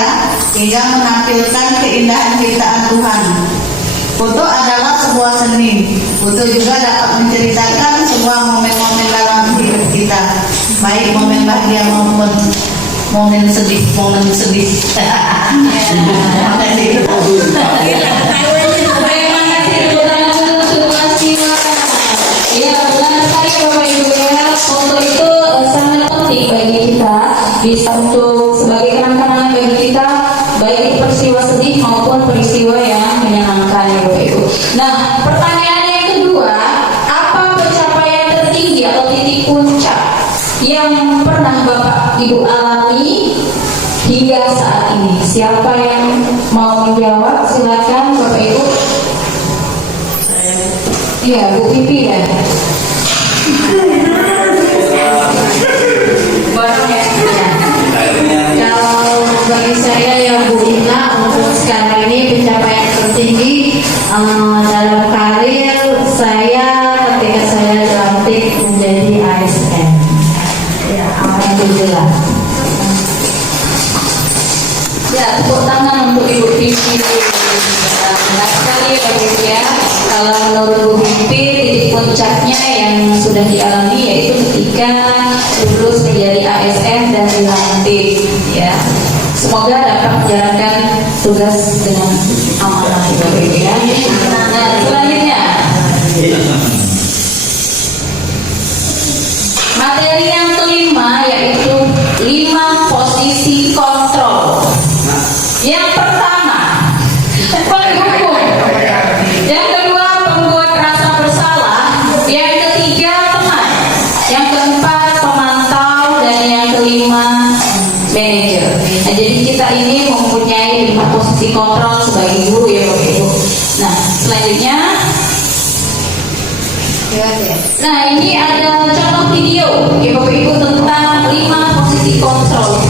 hingga menampilkan keindahan ciptaan Tuhan. Foto adalah sebuah seni. Foto juga dapat menceritakan sebuah momen-momen dalam hidup kita, baik momen bahagia maupun momen sedih. Terima kasih. Terima kasih tepuk tangan untuk Mas Timo. Ya, benar sekali Bapak Ibu ya. Foto itu sangat penting bagi kita, bisa untuk sebagai kenang-kenangan bagi kita, baik peristiwa sedih maupun peristiwa yang menyenangkan ya Bapak Ibu. Nah, pertanyaan yang kedua, apa pencapaian tertinggi atau titik puncak yang pernah Bapak Ibu alami hingga saat ini? Siapa yang mau menjawab? Silakan Bapak Ibu. Iya, Bu Pipi ya. Barang ya. Kalau bagi saya ya Bu Ina, untuk sekarang ini pencapaian tertinggi dalam karir saya ketika saya dilantik menjadi ASN. Ya, alhamdulillah. Ya, tepuk tangan untuk Ibu Pipi. Benar sekali ya Bapak Ibu ya. Kalau menurut Bu Pipi, titik puncaknya yang sudah dialami yaitu ketika lulus menjadi ASN dan dilantik ya. Semoga dapat menjalankan tugas dengan amanah ya Bapak Ibu ya. Nah, selanjutnya materi yang kelima yaitu 5 posisi kontrol. Yang pertama, pendukung. Yang kedua, pembuat rasa bersalah. Yang ketiga, teman. Yang keempat, pemantau. Dan yang kelima, manajer. Nah, jadi kita ini mempunyai 5 posisi kontrol sebagai guru ya Bapak Ibu. Nah, selanjutnya, nah ini ada contoh video ya Bapak Ibu tentang 5 posisi kontrol.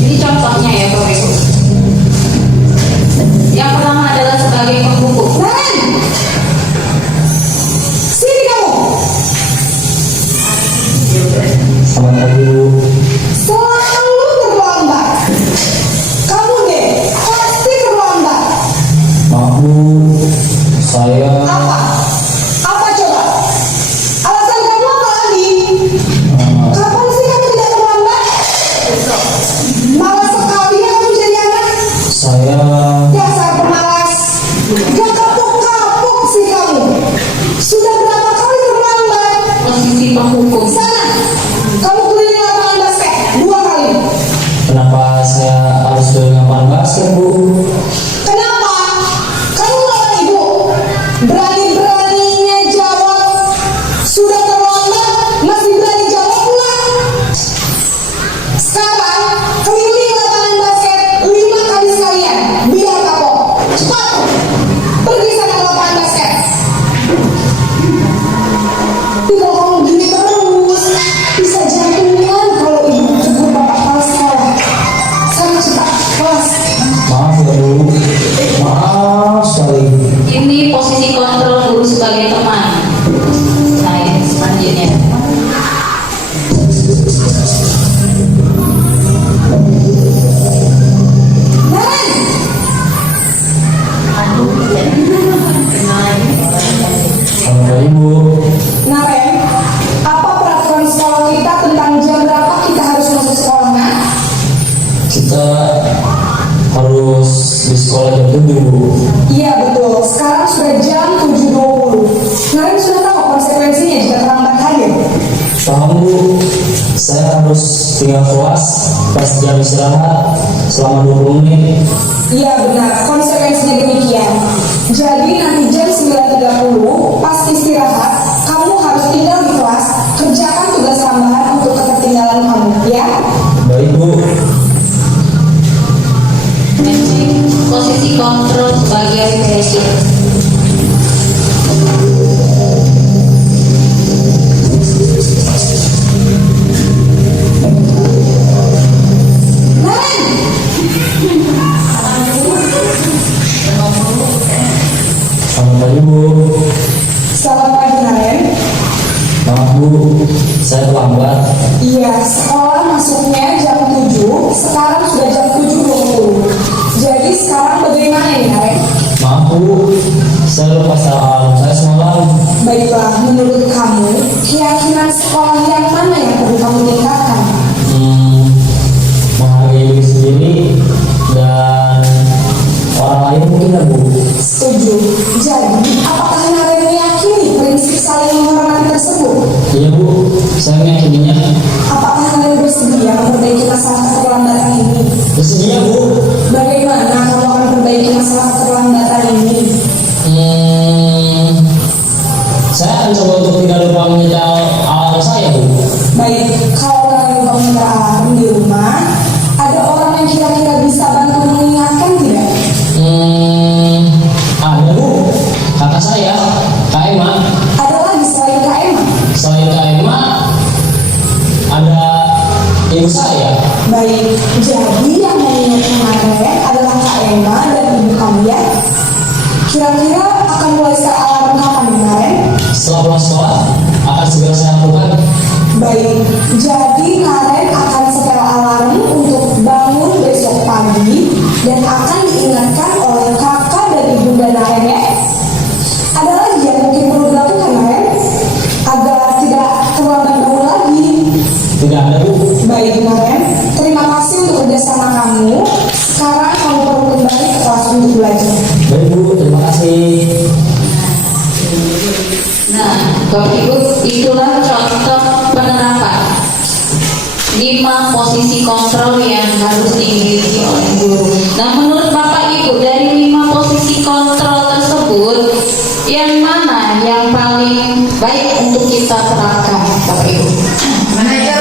Ini contohnya ya Bapak Ibu. Yang pertama adalah sebagai pembungkus. Sini kamu. Selamat pagi Bu. Selalu terlambat. Kamu deh pasti terlambat. Maaf Bu, saya Apa? Apa coba? Alasan kamu apa lagi? Kapan sih kamu tidak terlambat? Malas sekali ya kamu jadi anak. saya Dasar pemalas. Gak kapok-kapok sih kamu. Sudah berapa kali terlambat? Posisi penghukum. Sana. Kamu keliling lapangan basket 2 kali. kenapa saya harus keliling lapangan basket Bu? Kenapa? Kamu lawan ibu. Berani-beraninya jawab. Sudah terlambat, masih berani jawab pula. Sekarang, keliling lapangan basket 5 kali sekalian. Biar kapok. Cepat. Pergi sana ke lapangan basket. Tidak kamu gini terus. Bisa jantungan kalau ibu tegur bapak kepala sekolah. Sana cepat. Kelas. Maaf ya Bu, maaf sekali. Ini posisi kontrol guru sebagai teman. Nah, ini selanjutnya. Selamat pagi Bu. Nah, Ren, apa peraturan sekolah kita tentang jam berapa kita harus masuk sekolah? Nah? Kita harus di sekolah jam 7 Bu. Iya betul, sekarang sudah jam 7.20. Nah, Ren sudah tahu konsekuensinya jika terlambat hadir. Paham Bu, saya harus tinggal kelas pas jam istirahat selama 20 menit. Iya benar, konsekuensinya demikian. Jadi nanti jam 9.30 pas istirahat, kamu harus tinggal di kelas, kerjakan tugas tambahan untuk ketertinggalan kamu, ya? Baik Bu. Posisi kontrol sebagai manajer. Selamat pagi Bu. Selamat pagi Naren. Maaf Bu, saya terlambat. Iya, sekolah masuknya jam 7, sekarang sudah jam 7.20. Jadi sekarang bagaimana ini Naren? Maaf Bu, saya lupa alarm saya semalam. Baiklah, menurut kamu, keyakinan sekolahnya Saya meyakininya. Apakah kalian bersedia memperbaiki masalah keterlambatan ini? Bersedia, Bu. Bagaimana kamu akan memperbaiki masalah keterlambatan ini? Saya akan coba untuk tidak lupa menyetel alat saya, Bu. Baik, kalau kalian lupa menyetel alarm di rumah, ada orang yang kira-kira bisa bantu mengingatkan tidak? Ada, Bu. Kakak saya, Kak Emma. Ada lagi selain Kak Emma? Selain Kak Emma, ada ibu saya. Baik, jadi yang mengingatkan kalian adalah Kak Emma dan ibu kalian. Kira-kira akan mulai set alarm kapan kemarin? Setelah pulang sekolah, akan segera saya lakukan. Baik, jadi Karen akan setel alarm untuk bangun besok pagi dan akan diingatkan oleh kakak dan ibunda Karen ya. Ada lagi yang mungkin perlu dilakukan Karen agar tidak terlambat bangun lagi. Tidak ada, Bu. Baik Karen, terima kasih untuk kerjasama kamu. Sekarang kamu perlu kembali ke kelas untuk belajar. Baik, Bu. Terima kasih. Nah, Bapak Ibu, itulah contoh penerapan 5 posisi kontrol yang harus dimiliki oleh guru. Nah, menurut Bapak Ibu, dari 5 posisi kontrol tersebut, yang mana yang paling baik untuk kita terapkan, Bapak Ibu? Manajer.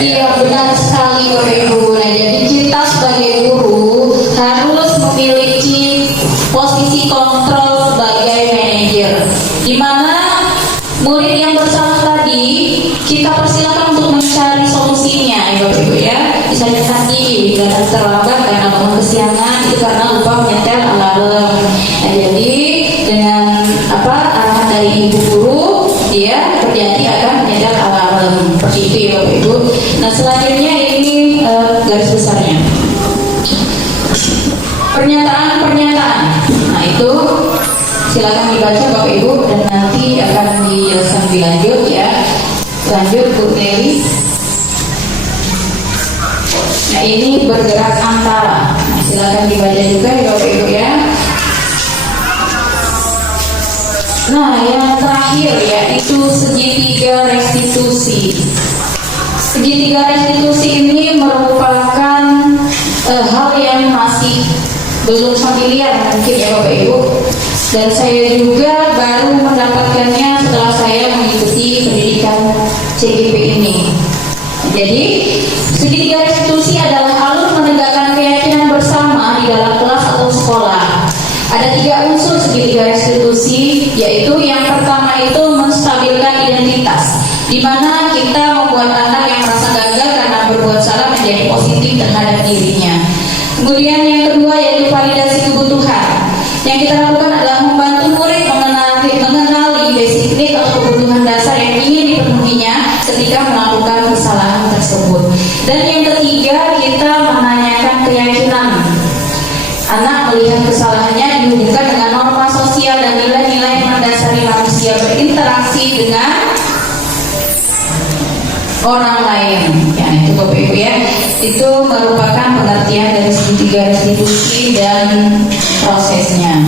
Iya, benar sekali Bapak Ibu. Nah, jadi kita sebagai guru harus memiliki posisi kontrol sebagai manajer, di mana murid yang bersalah tadi kita persilakan untuk mencari solusinya ya Bapak Ibu ya. Misalnya tadi datang terlambat karena bangun kesiangan, itu karena lupa menyetel alarm. Nah, jadi dengan arahan dari ibu guru, dia berjanji akan menyetel alarm seperti itu ya Bapak Ibu. Nah, selanjutnya ini garis besarnya pernyataan. Nah, itu silakan dibaca Bapak Ibu dan nanti akan dijelaskan lebih lanjut ya. Lanjut Bu Dewi. Nah, ini bergerak antara. Nah, silakan dibaca juga ya Bapak Ibu ya. Nah, yang terakhir yaitu segitiga restitusi. Segitiga restitusi ini merupakan hal yang masih belum familiar mungkin ya Bapak Ibu, dan saya juga baru mendapatkannya setelah saya mengikuti pendidikan CGP ini. Jadi segitiga restitusi adalah alur menegakkan keyakinan bersama di dalam kelas atau sekolah. Ada 3 unsur segitiga restitusi, yaitu yang pertama itu menstabilkan identitas, di mana kita membuat anak yang merasa gagal karena berbuat salah menjadi positif terhadap dirinya. Kemudian yang kedua yaitu validasi kebutuhan. Yang kita lakukan adalah membantu murid mengenali basic need atau kebutuhan dasar yang ingin dipenuhinya ketika melakukan kesalahan tersebut. Dan yang ketiga, kita menanyakan keyakinan. Anak melihat kesalahannya dihubungkan dengan norma sosial dan nilai-nilai yang mendasari manusia berinteraksi dengan orang lain. Ya, itu Bapak Ibu ya. Itu merupakan pengertian dari segitiga restitusi dan prosesnya.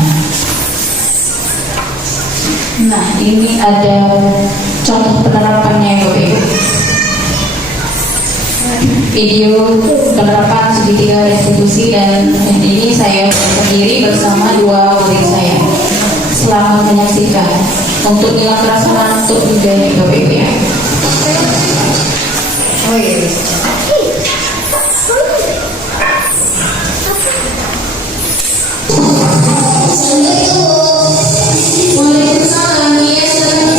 Nah, ini ada contoh penerapannya Bapak Ibu. Video penerapan segitiga restitusi, dan ini saya berdiri bersama 2 murid saya. Selamat menyaksikan. Untuk nilai perasaan untuk juga ya Bapak Ibu ya. Oh iya. Waalaikumsalam, ya, silakan.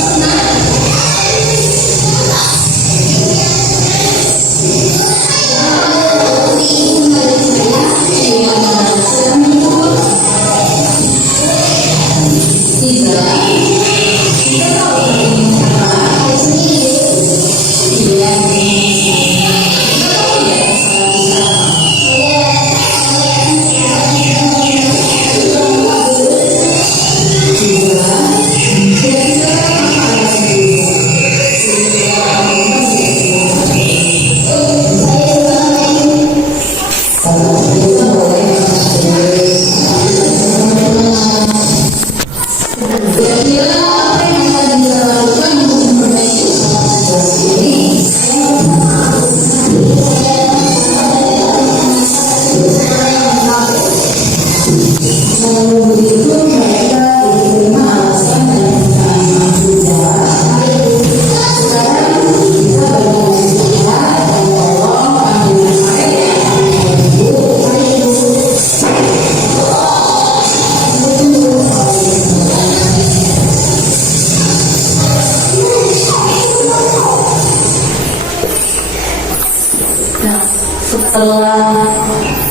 Setelah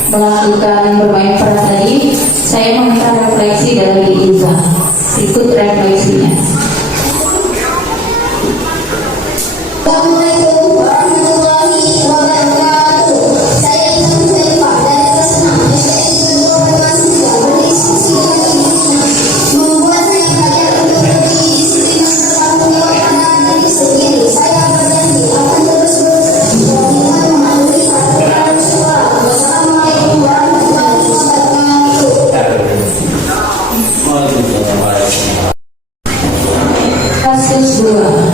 melakukan bermain peran tadi, saya meminta refleksi dari Iza. Ikut refleksinya. Assalamualaikum warahmatullahi wabarakatuh. Saya Iza Musyaifah dari kelas 6 STM Mahasiswa berdiskusi dengan dirinya, membuat saya belajar untuk lebih disiplin dan bertanggung jawab pada diri sendiri. Saya berjanji akan terus berjuang dengan mematuhi aturan sekolah. Wassalamualaikum warahmatullahi wabarakatuh. Kasus 2.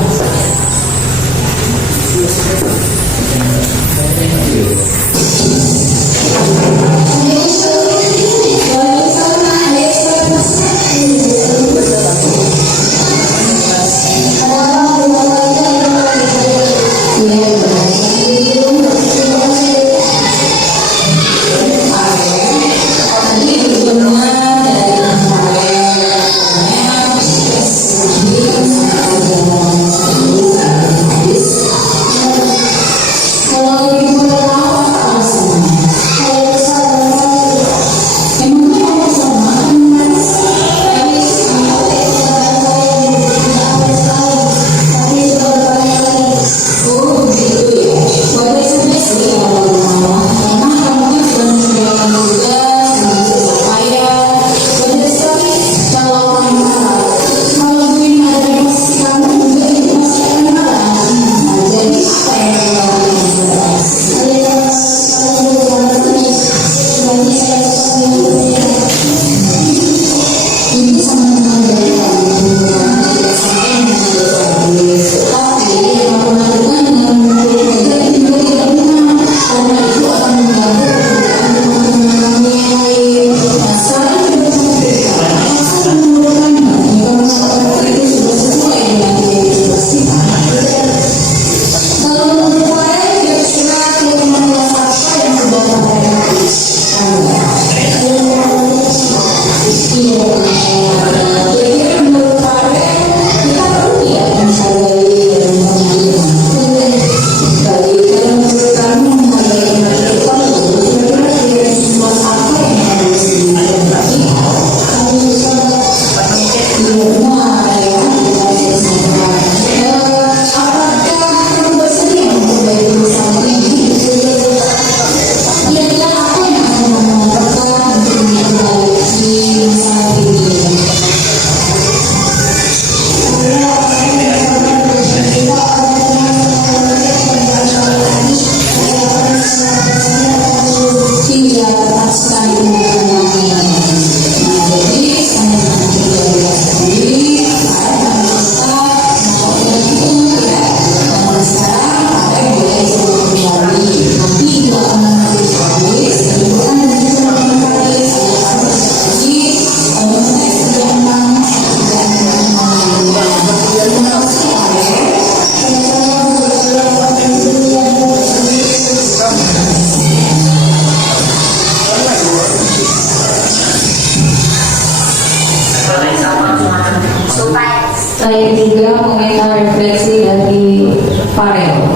Saya juga meminta refleksi dari Farel.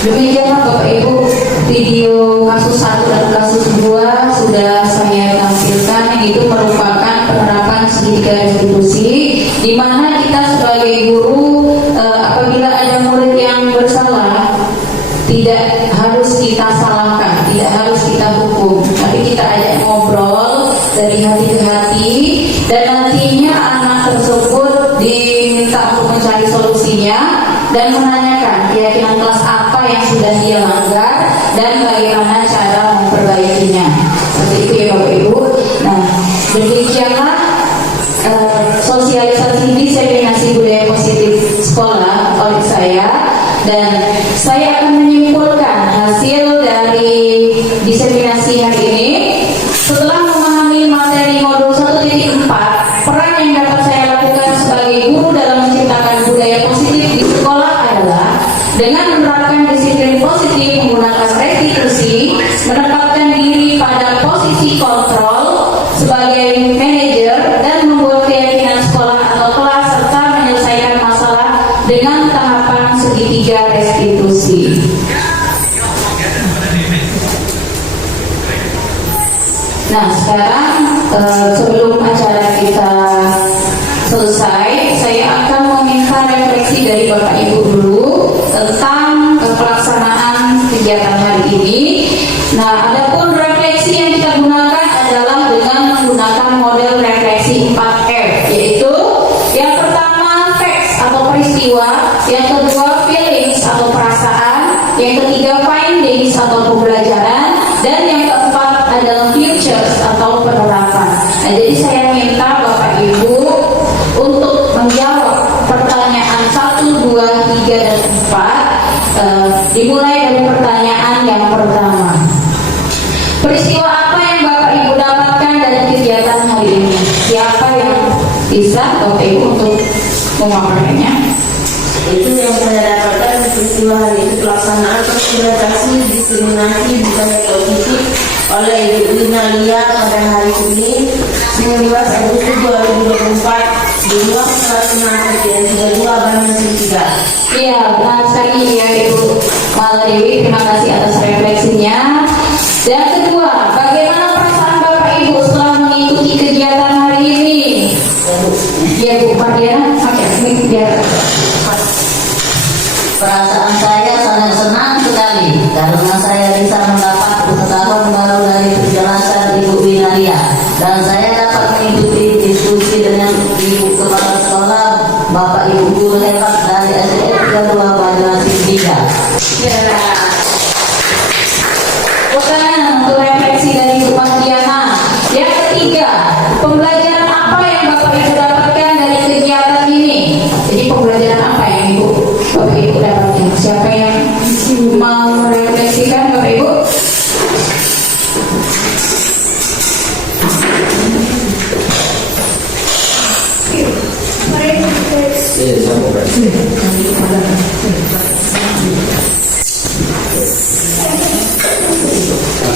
Demikianlah Bapak Ibu, video kasus 1 dan kasus 2 sudah saya tampilkan. Itu merupakan penerapan segitiga restitusi, di mana kita sebagai guru apabila ada murid yang bersalah, tidak harus kita salahkan, tidak harus kita hukum, tapi kita ajak ngobrol dari hati ke hati, dan nantinya anak tersebut diminta untuk mencari solusinya dan menanyakan keyakinan kelas apa yang sudah dia langgar dan bagaimana cara memperbaikinya. Saya akan menyimpulkan hasil dari diseminasi hari ini. Setelah memahami materi modul 1.4, peran yang dapat saya lakukan sebagai guru dalam menciptakan budaya positif di sekolah adalah dengan menerapkan disiplin positif, menggunakan restitusi, menempatkan diri pada posisi kontrol sebagai manajer, dan membuat keyakinan sekolah atau kelas serta menyelesaikan masalah dengan tahapan segitiga restitusi. Nah, sekarang sebelum acara kita selesai, saya akan meminta refleksi dari Bapak Ibu dulu tentang pelaksanaan kegiatan hari ini. Nah, adapun refleksi yang kita gunakan adalah dengan menggunakan model refleksi 4F, yaitu yang pertama facts atau peristiwa, yang kedua feelings atau perasaan, yang ketiga findings atau pembelajaran, dan yang keempat adalah futures atau penerapan. Nah, jadi saya minta Bapak Ibu untuk menjawab pertanyaan 1, 2, 3, dan 4. Dimulai dari pertanyaan yang pertama. Peristiwa apa yang Bapak Ibu dapatkan dari kegiatan hari ini? Siapa yang bisa Bapak Ibu untuk memaparkannya? Itu yang saya dapatkan peristiwa hari itu pelaksanaan implementasi diskriminasi budaya positif oleh Ibu Inalia pada hari ini 19 Agustus 2024 di ruang pelaksana kajian 32 Bandung 3. Iya, benar sekali ya Ibu Maladewi, terima kasih atas refleksinya. Yang kedua, bagaimana perasaan Bapak Ibu setelah mengikuti kegiatan hari ini? Ya Bu Mardiana, oke, ini biar. Perasaan saya sangat senang sekali karena saya bisa mendapat pengetahuan baru dari penjelasan Ibu Winaria, dan saya dapat mengikuti diskusi dengan Ibu Kepala Sekolah, Bapak Ibu guru hebat dari SDN 32 Banyuasin 3. Ya. Bukan untuk refleksi dari Ibu Mardiana. Yang ketiga, pembelajaran apa yang Bapak Ibu dapatkan dari kegiatan ini? Jadi pembelajaran apa yang Bapak Ibu dapatkan? Siapa yang mau merefleksikan Bapak Ibu?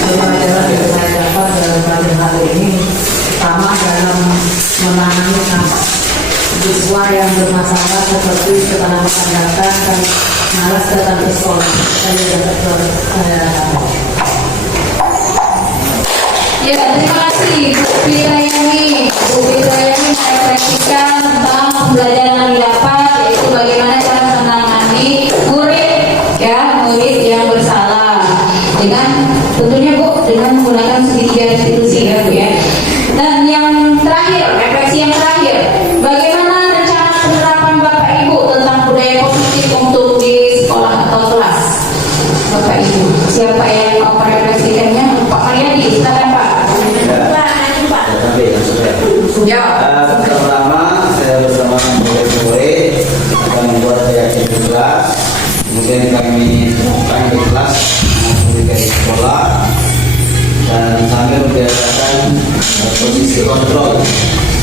Pelajaran yang saya dapat dalam pelajaran hari ini, pertama dalam menangani siswa yang bermasalah seperti keterlambatan datang dan malas datang ke sekolah. Saya dapat Ya, terima kasih Bu Fitrayani. Bu Fitrayani merefleksikan tentang pembelajaran yang didapat, yaitu bagaimana cara menangani murid yang bersalah. Dengan tentunya Bu, dengan menggunakan segitiga restitusi ya Bu ya. Dan yang terakhir, refleksi yang terakhir, bagaimana rencana penerapan Bapak Ibu tentang budaya positif untuk di sekolah atau kelas? Bapak Ibu, siapa yang mau merefleksikannya? Pak Mariadi, silakan Pak. Ya. Pertama, saya bersama murid-murid akan membuat keyakinan juga. Kemudian kami di kelas memberikan sekolah dan sambil membiasakan posisi kontrol,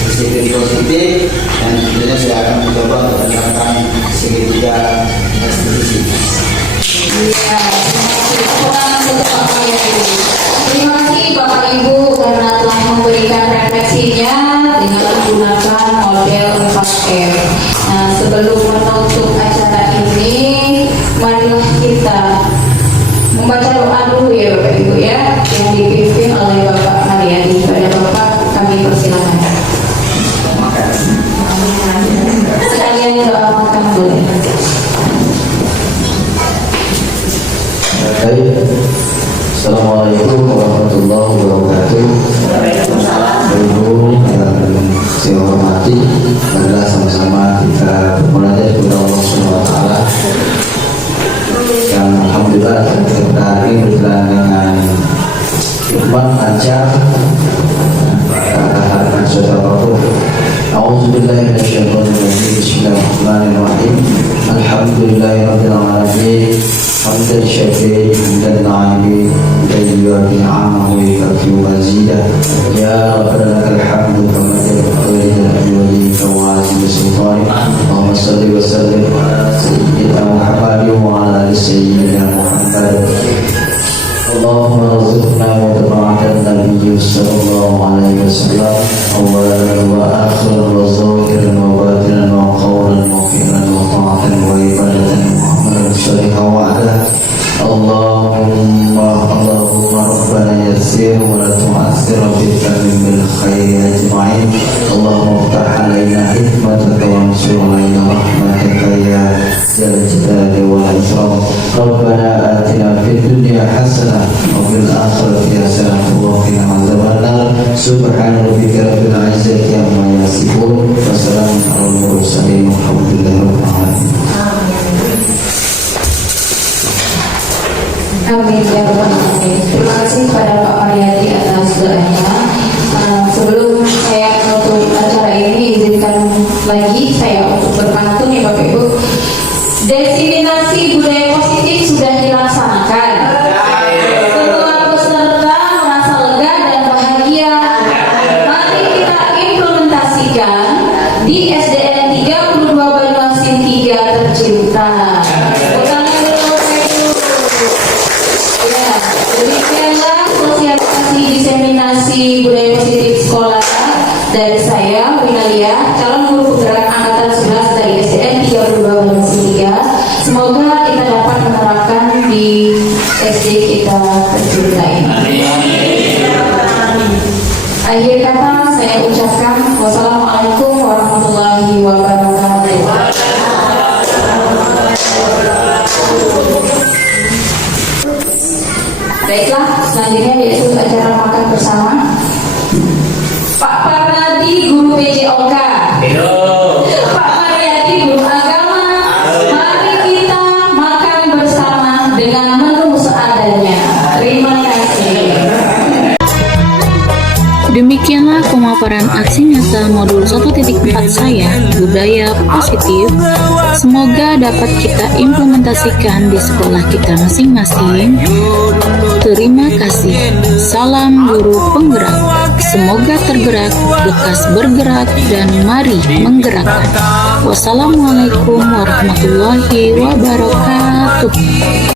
disiplin positif, dan tentunya saya akan mencoba untuk menerapkan segitiga restitusi. Iya, terima kasih Bapak Ibu karena telah memberikan refleksinya dengan menggunakan model 4F. Nah, sebelum menutup acara ini, marilah kita membaca doa dulu ya Bapak Ibu ya, yang dipimpin oleh Bapak Mariadi. Pada Bapak kami persilakan. Sekalian doa makan boleh. Baik. Assalamualaikum warahmatullahi wabarakatuh. Ibu yang saya hormati, marilah sama-sama kita belajar kepada Allah Subhanahu wa taala. Yang alhamdulillah kita hari ini berjalan dengan hikmat, lancar, harapkan saudara Allah. A'udzubillahi minasyaitonir rajim. Bismillahirrahmanirrahim. Alhamdulillahirabbil alamin. حمد الشفيع حمد الناعمين الذي يعطي نعمه ويكفي مزيدا يا ربنا لك الحمد كما تقبل الأولين وعزيز سلطانك اللهم صل وسلم على سيدنا محمد وعلى آل سيدنا محمد اللهم ارزقنا متابعة النبي صلى الله عليه وسلم أولا وآخرا وظاهرا وباطنا وقولا وفعلا وطاعة وعبادة وعملا صالحا وعدا اللهم ربنا يسر ولا تعسر بك من الخير أجمعين اللهم افتح علينا حكمتك وانشر علينا رحمتك يا ذا الجلال والإكرام ربنا آتنا في الدنيا حسنة وفي الآخرة حسنة وقنا عذاب النار سبحان ربك رب العزة عما يصفون وسلام على المرسلين والحمد لله رب العالمين. Amin ya rabbal alamin. Terima kasih kepada Pak Mariadi atas doanya. Sebelum saya menutup acara ini, izinkan lagi saya untuk berpantun ya Bapak Ibu. Diseminasi budaya positif sudah dilaksanakan. Semua peserta merasa lega dan bahagia. Mari kita implementasikan di SDN 32 Banyuasin 3 tercinta. Demikianlah sosialisasi diseminasi budaya positif sekolah dari saya, Winalia, calon guru penggerak angkatan 11 dari SDN 32 Banyuasin 3. Semoga kita dapat menerapkan di SD kita tercinta ini. Akhir kata saya ucapkan wassalamualaikum warahmatullahi wabarakatuh. Baiklah, selanjutnya yaitu acara makan bersama. Pak Parnadi, guru PJOK. Pak Mariadi, guru agama. Mari kita makan bersama dengan menu seadanya. Terima kasih. Demikianlah pemaparan aksi nyata modul 1.4 saya, budaya positif. Semoga dapat kita implementasikan di sekolah kita masing-masing. Terima kasih. Salam guru penggerak. Semoga tergerak, lekas bergerak, dan mari menggerakkan. Wassalamualaikum warahmatullahi wabarakatuh.